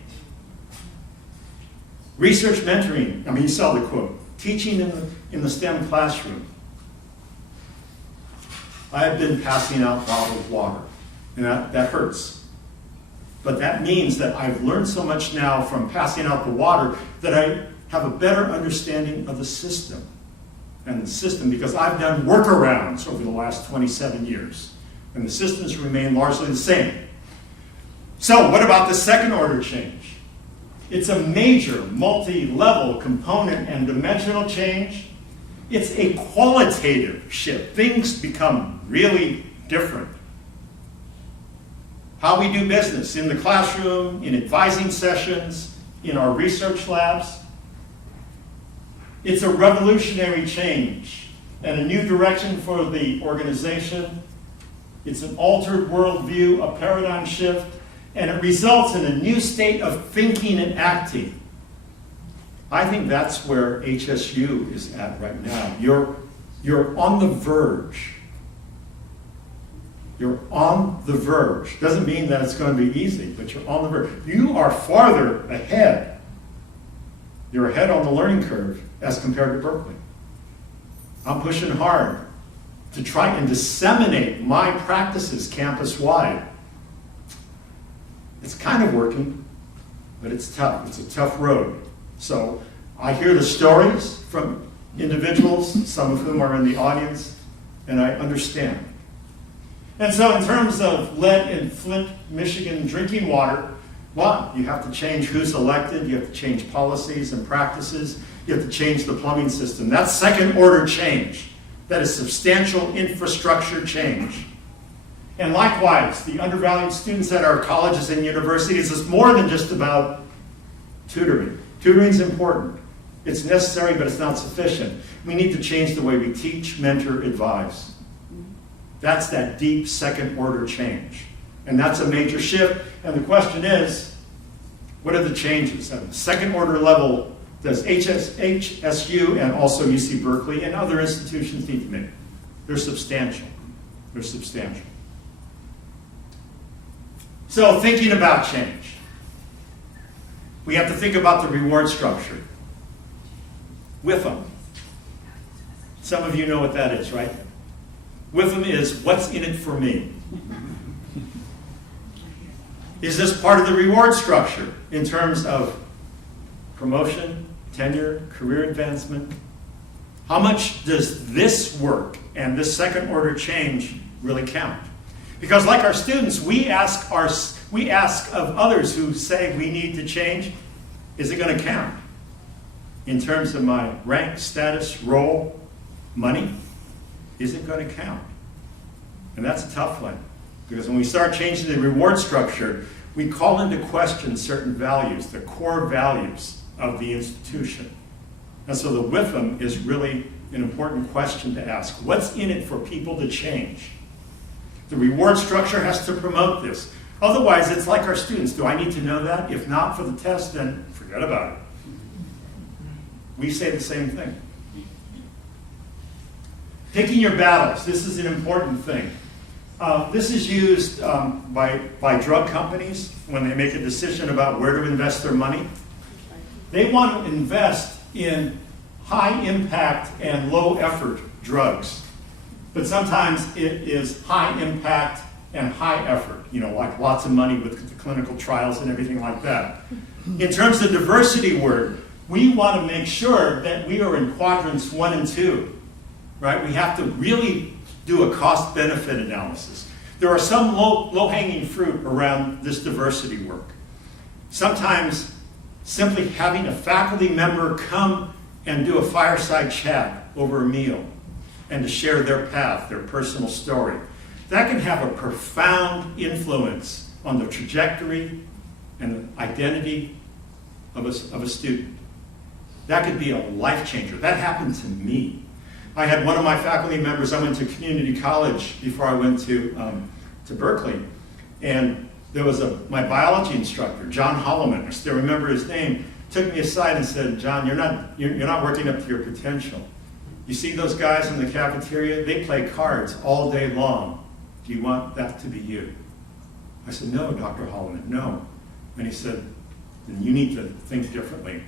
Research mentoring, you saw the quote, teaching in the STEM classroom. I have been passing out bottled water, and that hurts. But that means that I've learned so much now from passing out the water that I have a better understanding of the system. And the system, because I've done workarounds over the last 27 years. And the systems remain largely the same. So what about the second order change? It's a major multi-level component and dimensional change. It's a qualitative shift. Things become really different. How we do business in the classroom, in advising sessions, in our research labs. It's a revolutionary change and a new direction for the organization. It's an altered worldview, a paradigm shift, and it results in a new state of thinking and acting. I think that's where HSU is at right now. You're on the verge. You're on the verge. Doesn't mean that it's going to be easy, but you're on the verge. You are farther ahead. You're ahead on the learning curve as compared to Berkeley. I'm pushing hard to try and disseminate my practices campus-wide. It's kind of working, but it's tough. It's a tough road. So I hear the stories from individuals, some of whom are in the audience, and I understand. And so in terms of lead in Flint, Michigan drinking water, well, you have to change who's elected, you have to change policies and practices, you have to change the plumbing system. That's second order change. That is substantial infrastructure change. And likewise, the undervalued students at our colleges and universities is more than just about tutoring. Tutoring is important. It's necessary, but it's not sufficient. We need to change the way we teach, mentor, advise. That's that deep second order change. And that's a major shift. And the question is, what are the changes? At the second order level, does HSU and also UC Berkeley and other institutions need to make? They're substantial. They're substantial. So thinking about change. We have to think about the reward structure. WIFM. Some of you know what that is, right? WIFM is what's in it for me. Is this part of the reward structure in terms of promotion, tenure, career advancement? How much does this work and this second order change really count? Because like our students, we ask we ask of others who say we need to change, is it going to count? In terms of my rank, status, role, money, is it going to count? And that's a tough one, because when we start changing the reward structure, we call into question certain values, the core values of the institution. And so the WIFM is really an important question to ask. What's in it for people to change? The reward structure has to promote this. Otherwise, it's like our students. Do I need to know that? If not for the test, then forget about it. We say the same thing. Picking your battles. This is an important thing. This is used by drug companies when they make a decision about where to invest their money. They want to invest in high impact and low effort drugs. But sometimes it is high impact and high effort, like lots of money with the clinical trials and everything like that. In terms of diversity work, we want to make sure that we are in quadrants 1 and 2, right? We have to really do a cost-benefit analysis. There are some low-hanging fruit around this diversity work. Sometimes simply having a faculty member come and do a fireside chat over a meal and to share their path, their personal story, that can have a profound influence on the trajectory and the identity of a student. That could be a life changer. That happened to me. I had one of my faculty members, I went to community college before I went to Berkeley, and there was my biology instructor, John Holloman, I still remember his name, took me aside and said, John, you're not working up to your potential. You see those guys in the cafeteria? They play cards all day long. Do you want that to be you? I said, no, Dr. Holloman, no. And he said, then you need to think differently.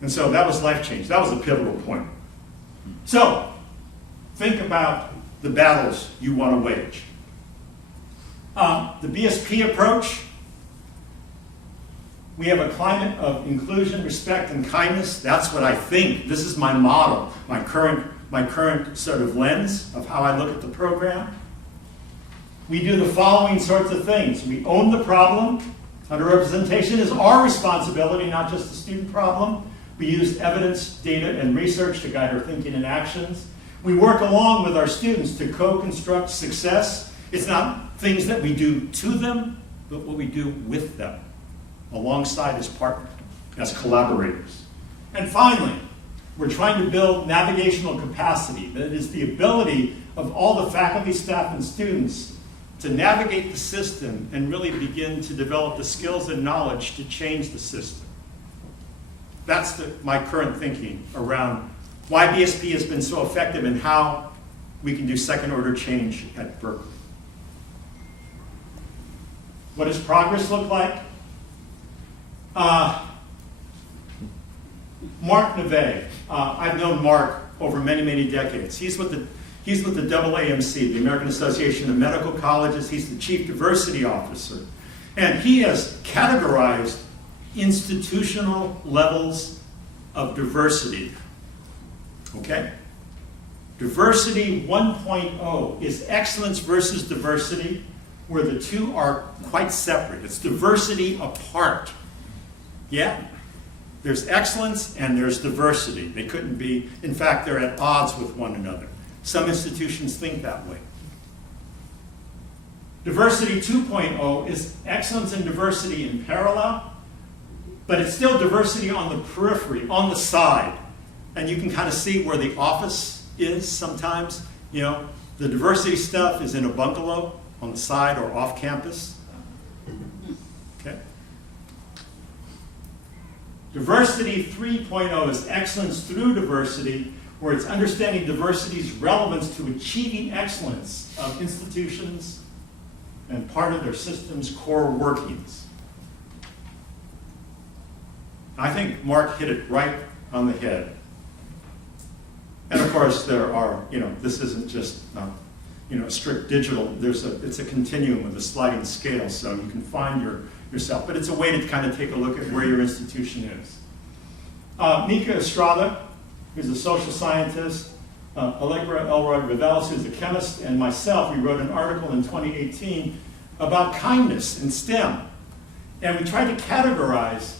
And so that was life change. That was a pivotal point. So, think about the battles you want to wage. The BSP approach, we have a climate of inclusion, respect, and kindness. That's what I think. This is my model, my current sort of lens of how I look at the program. We do the following sorts of things. We own the problem. Underrepresentation is our responsibility, not just the student problem. We use evidence, data, and research to guide our thinking and actions. We work along with our students to co-construct success. It's not things that we do to them, but what we do with them, alongside as partners, as collaborators. And finally, we're trying to build navigational capacity. That is the ability of all the faculty, staff, and students to navigate the system and really begin to develop the skills and knowledge to change the system. That's my current thinking around why BSP has been so effective and how we can do second-order change at Berkeley. What does progress look like? Mark Neve. I've known Mark over many, many decades. He's with the AAMC, the American Association of Medical Colleges. He's the Chief Diversity Officer. And he has categorized institutional levels of diversity. Okay? Diversity 1.0 is excellence versus diversity, where the two are quite separate. It's diversity apart. Yeah? There's excellence and there's diversity. They couldn't be, in fact, they're at odds with one another. Some institutions think that way. Diversity 2.0 is excellence and diversity in parallel, but it's still diversity on the periphery, on the side. And you can kind of see where the office is sometimes. The diversity stuff is in a bungalow on the side or off campus. Okay. Diversity 3.0 is excellence through diversity, where it's understanding diversity's relevance to achieving excellence of institutions and part of their system's core workings. I think Mark hit it right on the head. And of course, there are, this isn't just, strict digital. It's a continuum with a sliding scale, so you can find yourself. But it's a way to kind of take a look at where your institution is. Mika Estrada, who's a social scientist, Allegra Elroy Reveles, who's a chemist, and myself, we wrote an article in 2018 about kindness in STEM. And we tried to categorize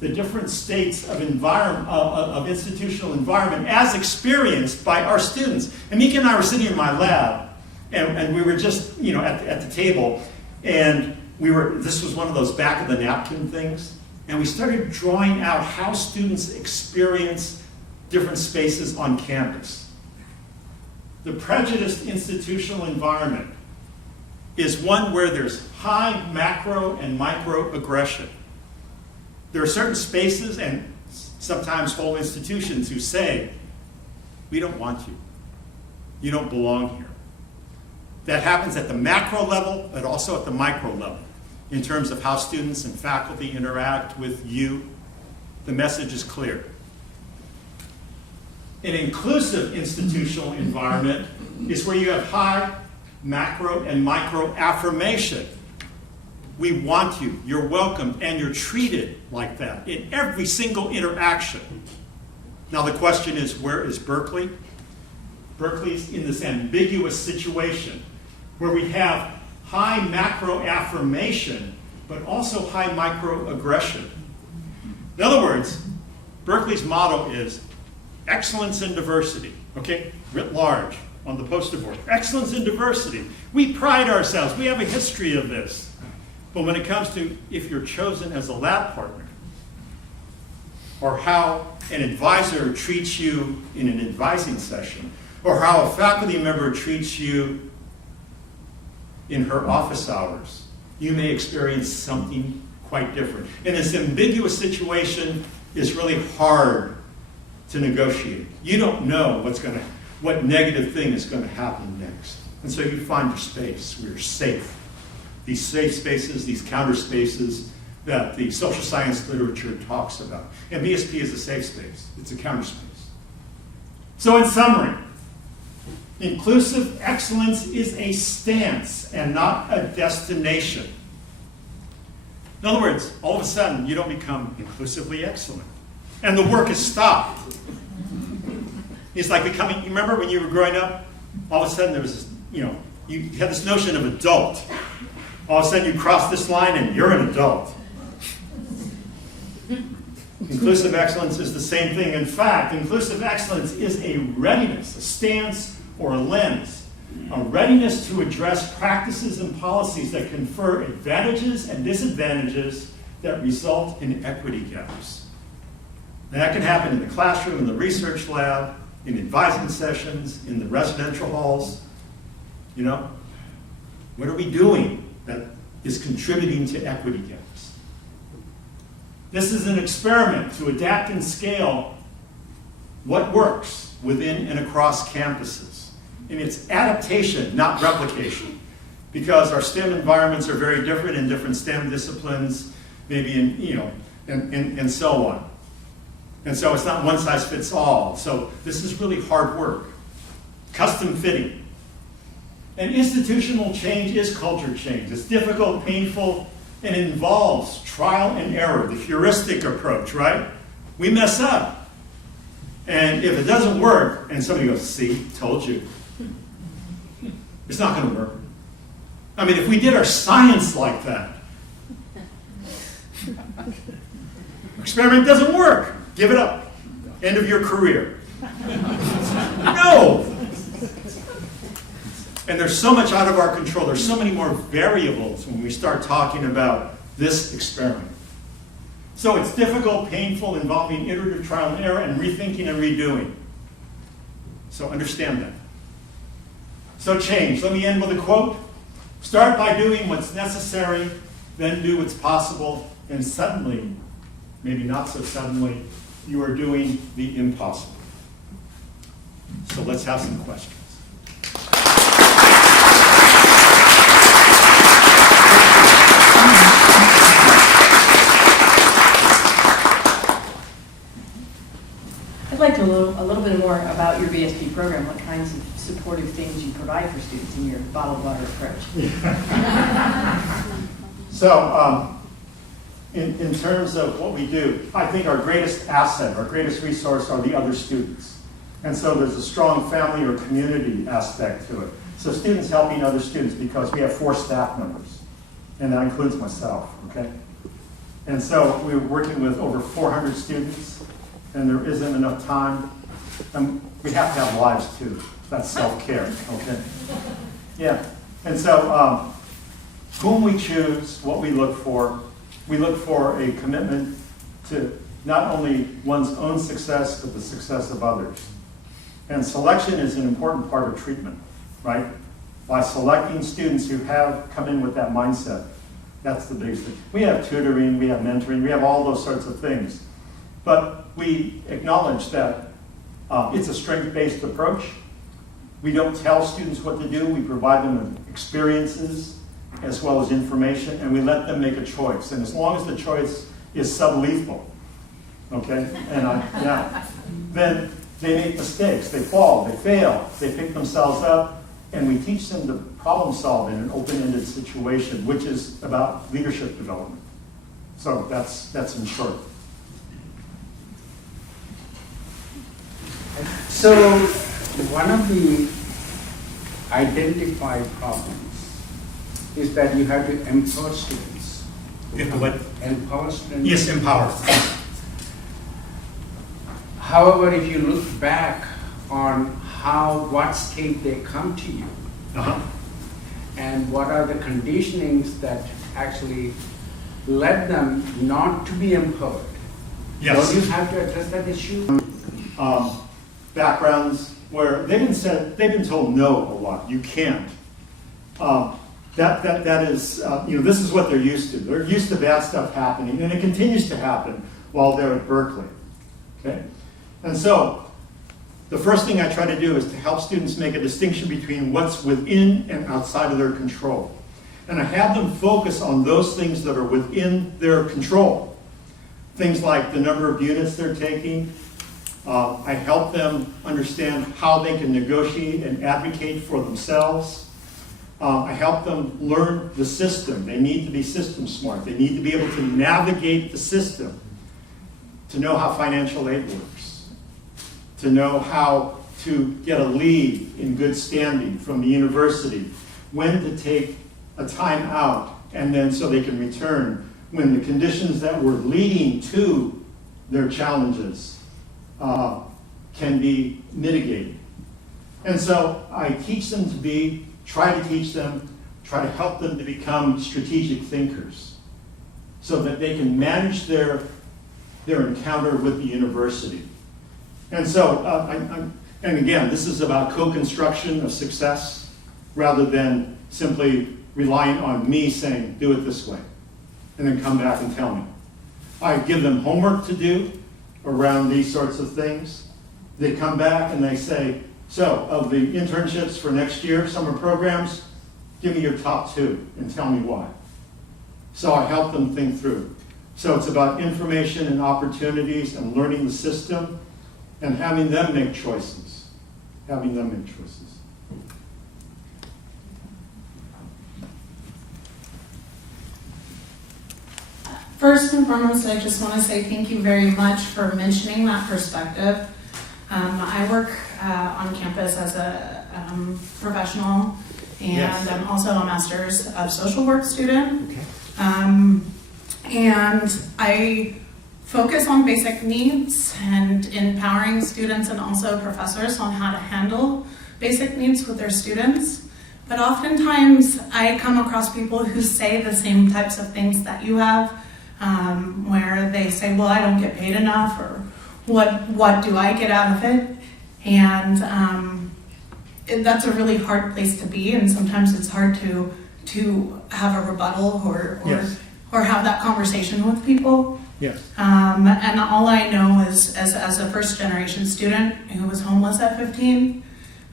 the different states of institutional environment as experienced by our students. And Mika and I were sitting in my lab, and we were just, at the table, and this was one of those back of the napkin things, and we started drawing out how students experience different spaces on campus. The prejudiced institutional environment is one where there's high macro and micro aggression. There are certain spaces and sometimes whole institutions who say, we don't want you. You don't belong here. That happens at the macro level, but also at the micro level, in terms of how students and faculty interact with you. The message is clear. An inclusive institutional environment is where you have high macro and micro affirmation. We want you, you're welcome, and you're treated like that in every single interaction. Now the question is, where is Berkeley? Berkeley's in this ambiguous situation where we have high macro affirmation, but also high micro aggression. In other words, Berkeley's motto is excellence in diversity, okay, writ large on the poster board. Excellence in diversity. We pride ourselves. We have a history of this. But when it comes to if you're chosen as a lab partner, or how an advisor treats you in an advising session, or how a faculty member treats you in her office hours, you may experience something quite different. And this ambiguous situation is really hard to negotiate. You don't know what negative thing is going to happen next. And so you find your space where you're safe. These safe spaces, these counter spaces that the social science literature talks about. And BSP is a safe space. It's a counter space. So in summary, inclusive excellence is a stance and not a destination. In other words, all of a sudden, you don't become inclusively excellent. And the work is stopped. It's like becoming, you remember when you were growing up, all of a sudden there was this, you had this notion of adult. All of a sudden you cross this line and you're an adult. Inclusive excellence is the same thing. In fact, inclusive excellence is a readiness, a stance, or a lens. A readiness to address practices and policies that confer advantages and disadvantages that result in equity gaps. Now, that can happen in the classroom, in the research lab, in advising sessions, in the residential halls. What are we doing that is contributing to equity gaps? This is an experiment to adapt and scale what works within and across campuses. And it's adaptation, not replication, because our STEM environments are very different in different STEM disciplines, maybe and so on. And so it's not one size fits all. So this is really hard work. Custom fitting. And institutional change is culture change. It's difficult, painful, and it involves trial and error, the heuristic approach, right? We mess up. And if it doesn't work, and somebody goes, see, told you. It's not going to work. I mean, if we did our science like that, experiment doesn't work. Give it up. End of your career. No! And there's so much out of our control. There's so many more variables when we start talking about this experiment. So it's difficult, painful, involving iterative trial and error and rethinking and redoing. So understand that. So change. Let me end with a quote. Start by doing what's necessary, then do what's possible, and suddenly, maybe not so suddenly, you are doing the impossible. So let's have some questions. I'd like to know a little bit more about your BSP program, what kinds of supportive things you provide for students in your bottled water approach. So, in terms of what we do, I think our greatest asset, our greatest resource are the other students. And so there's a strong family or community aspect to it. So students helping other students, because we have 4 staff members. and that includes myself, okay? And so we were working with over 400 students, and there isn't enough time. And we have to have lives too. That's self-care, okay? Yeah. And so whom we choose, what we look for a commitment to not only one's own success, but the success of others. And selection is an important part of treatment, right? By selecting students who have come in with that mindset, that's the biggest thing. We have tutoring, we have mentoring, we have all those sorts of things. But we acknowledge that it's a strength-based approach. We don't tell students what to do. We provide them with experiences as well as information, and we let them make a choice. And as long as the choice is sublethal, okay, then they make mistakes. They fall, they fail, they pick themselves up, and we teach them to problem solve in an open-ended situation, which is about leadership development. So that's in short. So one of the identified problems is that you have to empower students. You have to what? Empower students. Yes, empower. However, if you look back on what state they come to you, and what are the conditionings that actually led them not to be empowered, Yes. don't you have to address that issue? Backgrounds where they've been told no a lot. You can't. That is, this is what they're used to. They're used to bad stuff happening, and it continues to happen while they're at Berkeley. Okay, and so the first thing I try to do is to help students make a distinction between what's within and outside of their control, and I have them focus on those things that are within their control. Things like the number of units they're taking. I help them understand how they can negotiate and advocate for themselves. I help them learn the system. They need to be system smart. They need to be able to navigate the system, to know how financial aid works, to know how to get a leave in good standing from the university, when to take a time out, and then so they can return when the conditions that were leading to their challenges can be mitigated. And so I teach them try to help them to become strategic thinkers so that they can manage their encounter with the university. And so, and again, this is about co-construction of success rather than simply relying on me saying, do it this way, and then come back and tell me. I give them homework to do around these sorts of things. They come back and they say, so of the internships for next year, summer programs, give me your top 2 and tell me why. So I help them think through. So it's about information and opportunities and learning the system and having them make choices. First and foremost, I just want to say thank you very much for mentioning that perspective. I work on campus as a professional, and Yes. I'm also a Master's of Social Work student. Okay. And I focus on basic needs and empowering students and also professors on how to handle basic needs with their students. But oftentimes I come across people who say the same types of things that you have, where they say, well, I don't get paid enough, or what do I get out of it? And that's a really hard place to be, and sometimes it's hard to have a rebuttal Yes. or have that conversation with people. Yes. And all I know is, as a first-generation student who was homeless at 15,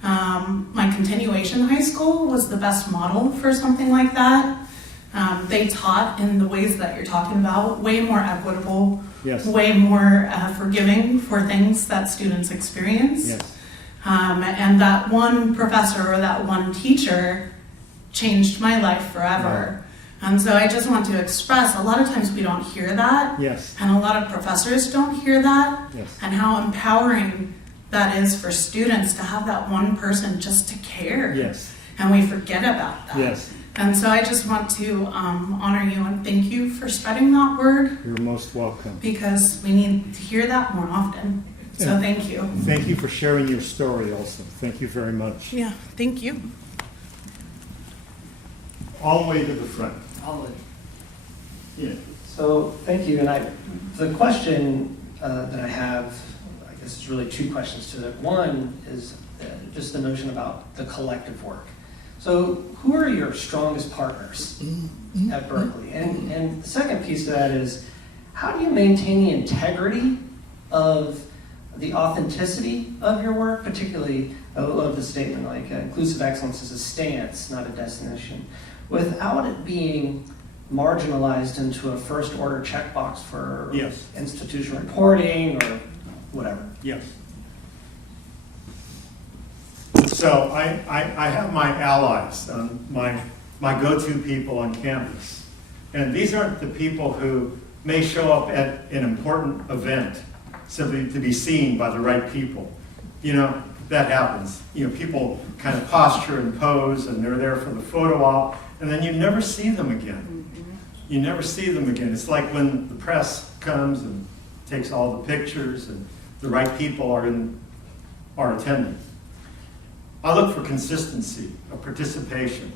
my continuation high school was the best model for something like that. They taught in the ways that you're talking about, way more equitable, Yes. way more forgiving for things that students experience. Yes. And that one professor or that one teacher changed my life forever. And so I just want to express, a lot of times we don't hear that. Yes. And a lot of professors don't hear that. Yes. And how empowering that is for students to have that one person just to care. Yes. And we forget about that. Yes. And so I just want to honor you and thank you for spreading that word, You're most welcome. because we need to hear that more often. So Yeah. thank you. Thank you for sharing your story also. Thank you very much. Yeah, thank you. All the way to the front. Yeah. So, thank you, and the question that I have, I guess is really two questions to it. One is just the notion about the collective work. So, who are your strongest partners at Berkeley? And the second piece of that is, how do you maintain the integrity of the authenticity of your work, particularly, I love the statement, like inclusive excellence is a stance, not a destination, without it being marginalized into a first order checkbox for Yes. institutional reporting or whatever. Yes. So I have my allies, my go-to people on campus. And these aren't the people who may show up at an important event simply to be seen by the right people. You know, that happens. You know, people kind of posture and pose and they're there for the photo op, and then you never see them again. You never see them again. It's like when the press comes and takes all the pictures and the right people are attending. I look for consistency of participation,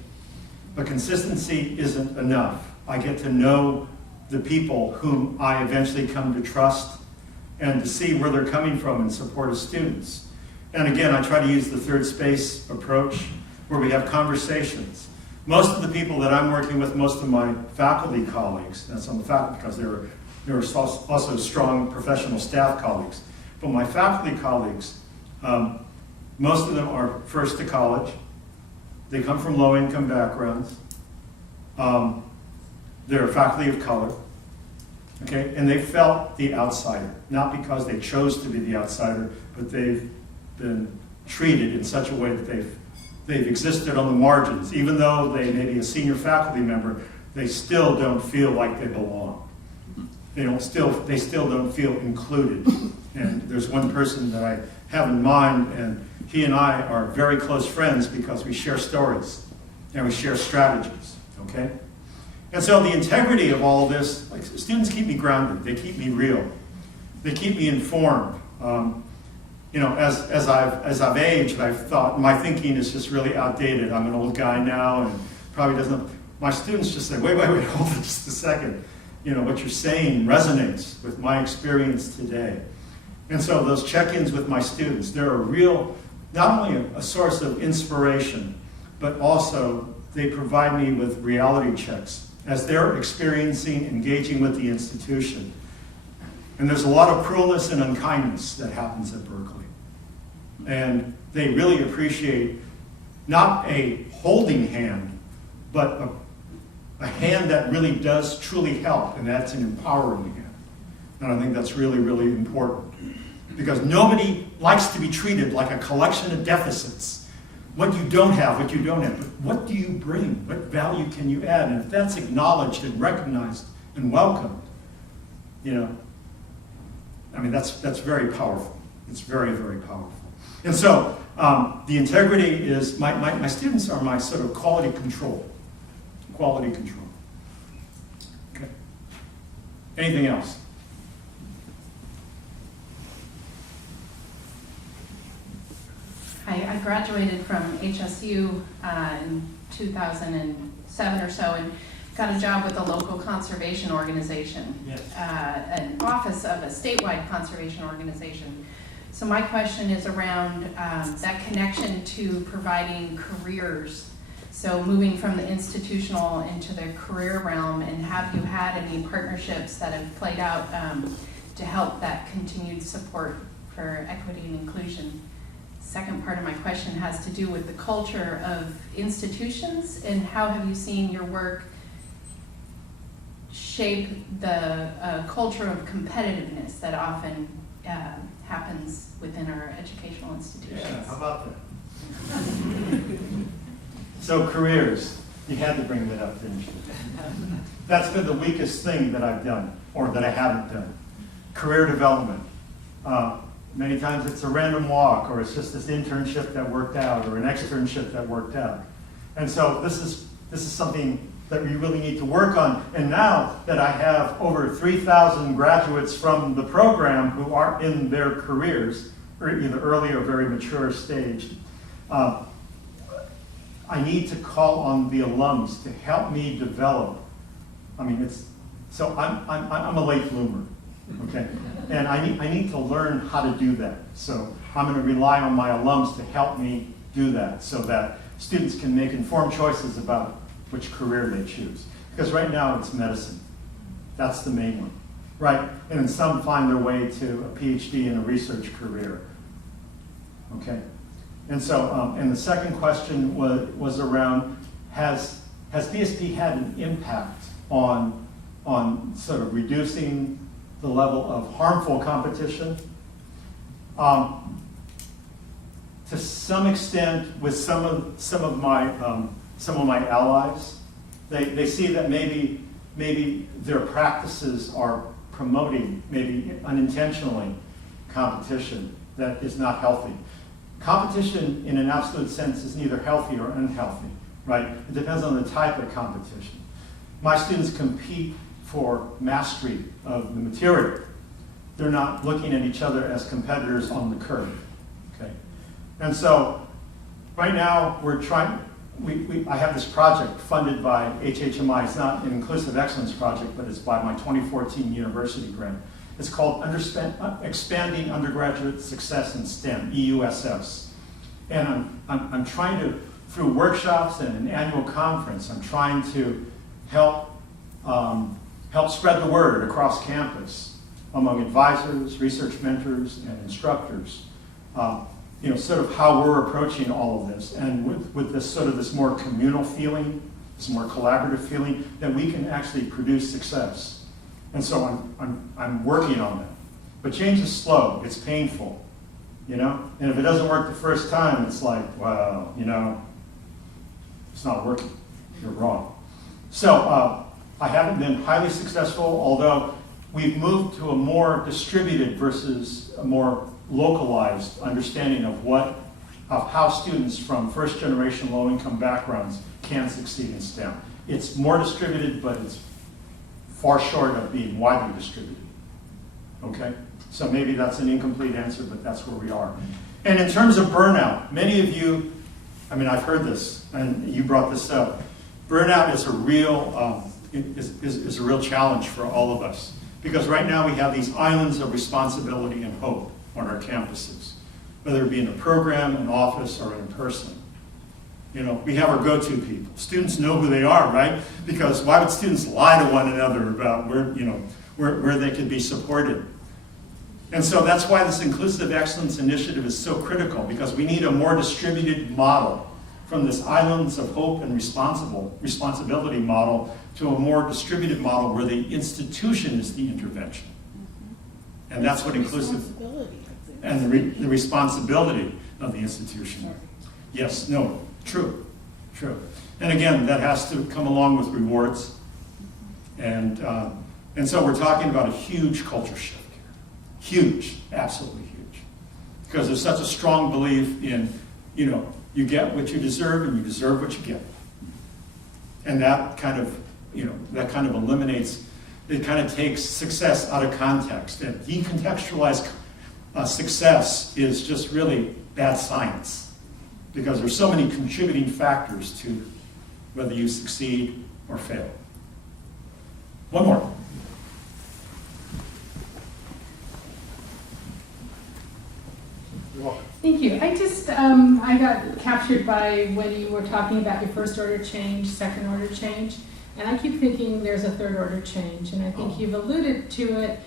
but consistency isn't enough. I get to know the people whom I eventually come to trust and to see where they're coming from in support of students. And again, I try to use the third space approach where we have conversations. Most of the people that I'm working with, most of my faculty colleagues, that's on the faculty because there are also strong professional staff colleagues, but my faculty colleagues, most of them are first to college. They come from low-income backgrounds. They're faculty of color. Okay, and they felt the outsider, not because they chose to be the outsider, but they've been treated in such a way that they've existed on the margins. Even though they may be a senior faculty member, they still don't feel like they belong. They still don't feel included. And there's one person that I have in mind, and he and I are very close friends because we share stories and we share strategies, okay? And so the integrity of all this, like, students keep me grounded, they keep me real, they keep me informed. You know, as I've aged, I've thought my thinking is just really outdated. I'm an old guy now, and probably doesn't. My students just say, wait, hold on just a second. You know, what you're saying resonates with my experience today. And so those check-ins with my students, they're a real, not only a source of inspiration, but also they provide me with reality checks as they're experiencing, engaging with the institution. And there's a lot of cruelness and unkindness that happens at Berkeley. And they really appreciate not a holding hand, but a hand that really does truly help, and that's an empowering hand. And I think that's really, really important. Because nobody likes to be treated like a collection of deficits. What you don't have, but what do you bring? What value can you add? And if that's acknowledged and recognized and welcomed, you know, I mean, that's very powerful. It's very, very powerful. And so the integrity is, my students are my sort of quality control. Quality control. Okay. Anything else? I graduated from HSU in 2007 or so and got a job with a local conservation organization, Yes. an office of a statewide conservation organization. So my question is around that connection to providing careers. So moving from the institutional into the career realm, and have you had any partnerships that have played out to help that continued support for equity and inclusion? Second part of my question has to do with the culture of institutions, and how have you seen your work shape the culture of competitiveness that often happens within our educational institutions? Yeah, how about that? So careers, you had to bring that up, didn't you? That's been the weakest thing that I've done, or that I haven't done. Career development. Many times it's a random walk, or it's just this internship that worked out, or an externship that worked out. And so this is this is something that we really need to work on. And now that I have over 3,000 graduates from the program who are in their careers, or either early or very mature stage, I need to call on the alums to help me develop. I mean, so I'm a late bloomer, okay? And I need to learn how to do that. So I'm going to rely on my alums to help me do that so that students can make informed choices about which career they choose. Because right now it's medicine. That's the main one, right? And then some find their way to a PhD in a research career, okay? And so, and the second question was around, has BSP had an impact on sort of reducing the level of harmful competition? To some extent, with some of my allies, they see that maybe their practices are promoting, maybe unintentionally, competition that is not healthy. Competition, in an absolute sense, is neither healthy or unhealthy, right? It depends on the type of competition. My students compete for mastery of the material. They're not looking at each other as competitors on the curve, okay? And so, right now, we're trying, I have this project funded by HHMI. It's not an Inclusive Excellence project, but it's by my 2014 university grant. It's called Expanding Undergraduate Success in STEM, EUSS. And I'm trying to, through workshops and an annual conference, I'm trying to help spread the word across campus among advisors, research mentors, and instructors. Sort of how we're approaching all of this, and with this sort of this more communal feeling, this more collaborative feeling, that we can actually produce success. And so I'm working on that. But change is slow, it's painful, And if it doesn't work the first time, it's like, well, it's not working, you're wrong. So I haven't been highly successful, although we've moved to a more distributed versus a more localized understanding of how students from first-generation low-income backgrounds can succeed in STEM. It's more distributed, but it's far short of being widely distributed. Okay? So maybe that's an incomplete answer, but that's where we are. And in terms of burnout, many of you, I've heard this, and you brought this up. Burnout is a real is a real challenge for all of us, because right now we have these islands of responsibility and hope on our campuses, whether it be in a program, an office, or in person. We have our go-to people. Students know who they are, right? Because why would students lie to one another about where they can be supported? And so that's why this Inclusive Excellence Initiative is so critical, because we need a more distributed model from this islands of hope and responsibility model to a more distributed model where the institution is the intervention. And that's what inclusive, and the responsibility of the institution. Yes, no, true. And again, that has to come along with rewards. And so we're talking about a huge culture shift here. Huge, absolutely huge. Because there's such a strong belief in, you get what you deserve and you deserve what you get. And that kind of eliminates, it kind of takes success out of context. And decontextualized success is just really bad science, because there's so many contributing factors to whether you succeed or fail. One more. Thank you. I got captured by when you were talking about your first order change, second order change, and I keep thinking there's a third order change, and I think you've alluded to it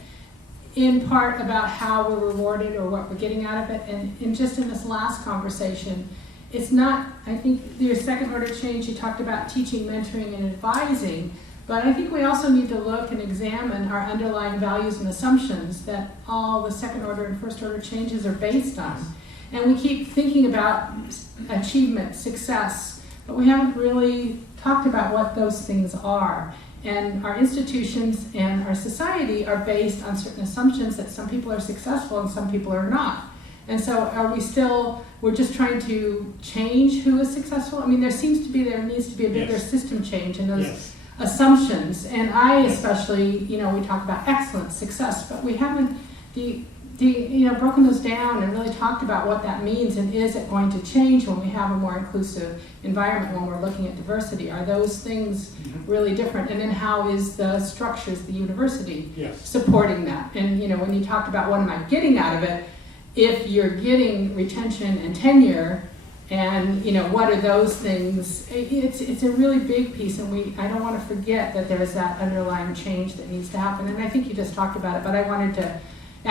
in part about how we're rewarded or what we're getting out of it, and just in this last conversation, it's not, I think your second order change, you talked about teaching, mentoring, and advising, but I think we also need to look and examine our underlying values and assumptions that all the second order and first order changes are based on. And we keep thinking about achievement, success, but we haven't really talked about what those things are. And our institutions and our society are based on certain assumptions that some people are successful and some people are not. And so are we still, we're just trying to change who is successful? I mean, there needs to be a bigger Yes. system change in those Yes. assumptions. And I especially, we talk about excellence, success, but we haven't broken those down and really talked about what that means, and is it going to change when we have a more inclusive environment when we're looking at diversity? Are those things really different? And then how is the structures, the university, Yes. supporting that? And when you talked about what am I getting out of it, if you're getting retention and tenure, and what are those things, it's a really big piece, and I don't want to forget that there's that underlying change that needs to happen. And I think you just talked about it, but I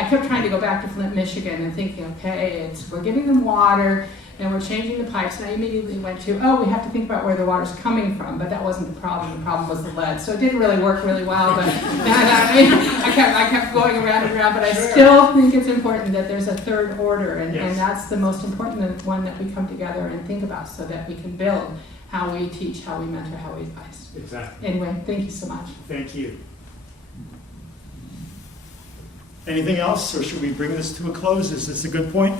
kept trying to go back to Flint, Michigan, and thinking, okay, we're giving them water, and we're changing the pipes, and I immediately went to, we have to think about where the water's coming from, but that wasn't the problem. The problem was the lead. So it didn't really work really well, but I kept going around and around, but I still think it's important that there's a third order, and that's the most important one that we come together and think about, so that we can build how we teach, how we mentor, how we advise. Exactly. Anyway, thank you so much. Thank you. Anything else, or should we bring this to a close? Is this a good point?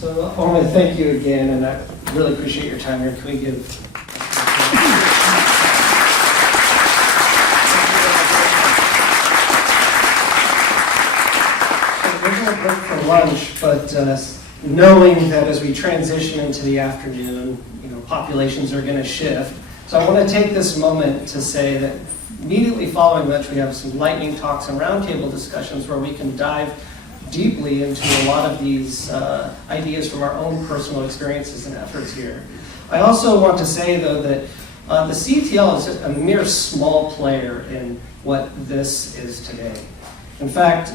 So I want to thank you again, and I really appreciate your time here. Can we give... We're going to break for lunch, but knowing that as we transition into the afternoon, populations are going to shift. So I want to take this moment to say that immediately following lunch, we have some lightning talks and roundtable discussions where we can dive deeply into a lot of these ideas from our own personal experiences and efforts here. I also want to say, though, that the CTL is a mere small player in what this is today. In fact,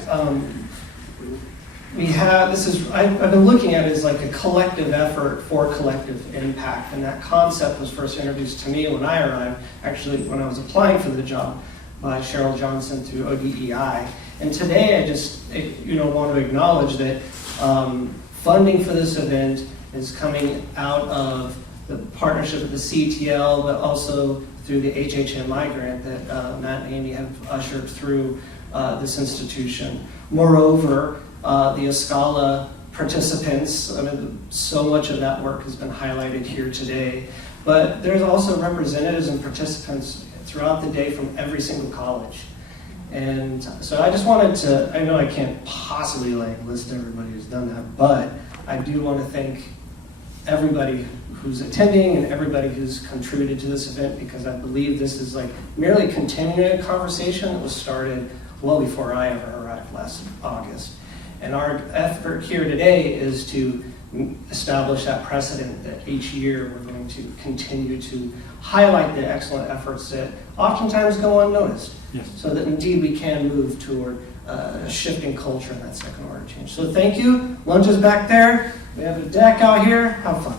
I've been looking at it as like a collective effort for collective impact, and that concept was first introduced to me when I arrived, actually when I was applying for the job, by Cheryl Johnson through ODEI. And today I just want to acknowledge that funding for this event is coming out of the partnership with the CTL, but also through the HHMI grant that Matt and Andy have ushered through this institution. Moreover, the Escala participants, so much of that work has been highlighted here today, but there's also representatives and participants throughout the day from every single college. And so I just wanted to, I know I can't possibly list everybody who's done that, but I do want to thank everybody who's attending and everybody who's contributed to this event, because I believe this is merely continuing a conversation that was started well before I ever arrived last August. And our effort here today is to establish that precedent that each year we're going to continue to highlight the excellent efforts that oftentimes go unnoticed. Yes. So that indeed we can move toward a shifting culture in that second order change. So thank you. Lunch is back there. We have a deck out here. Have fun.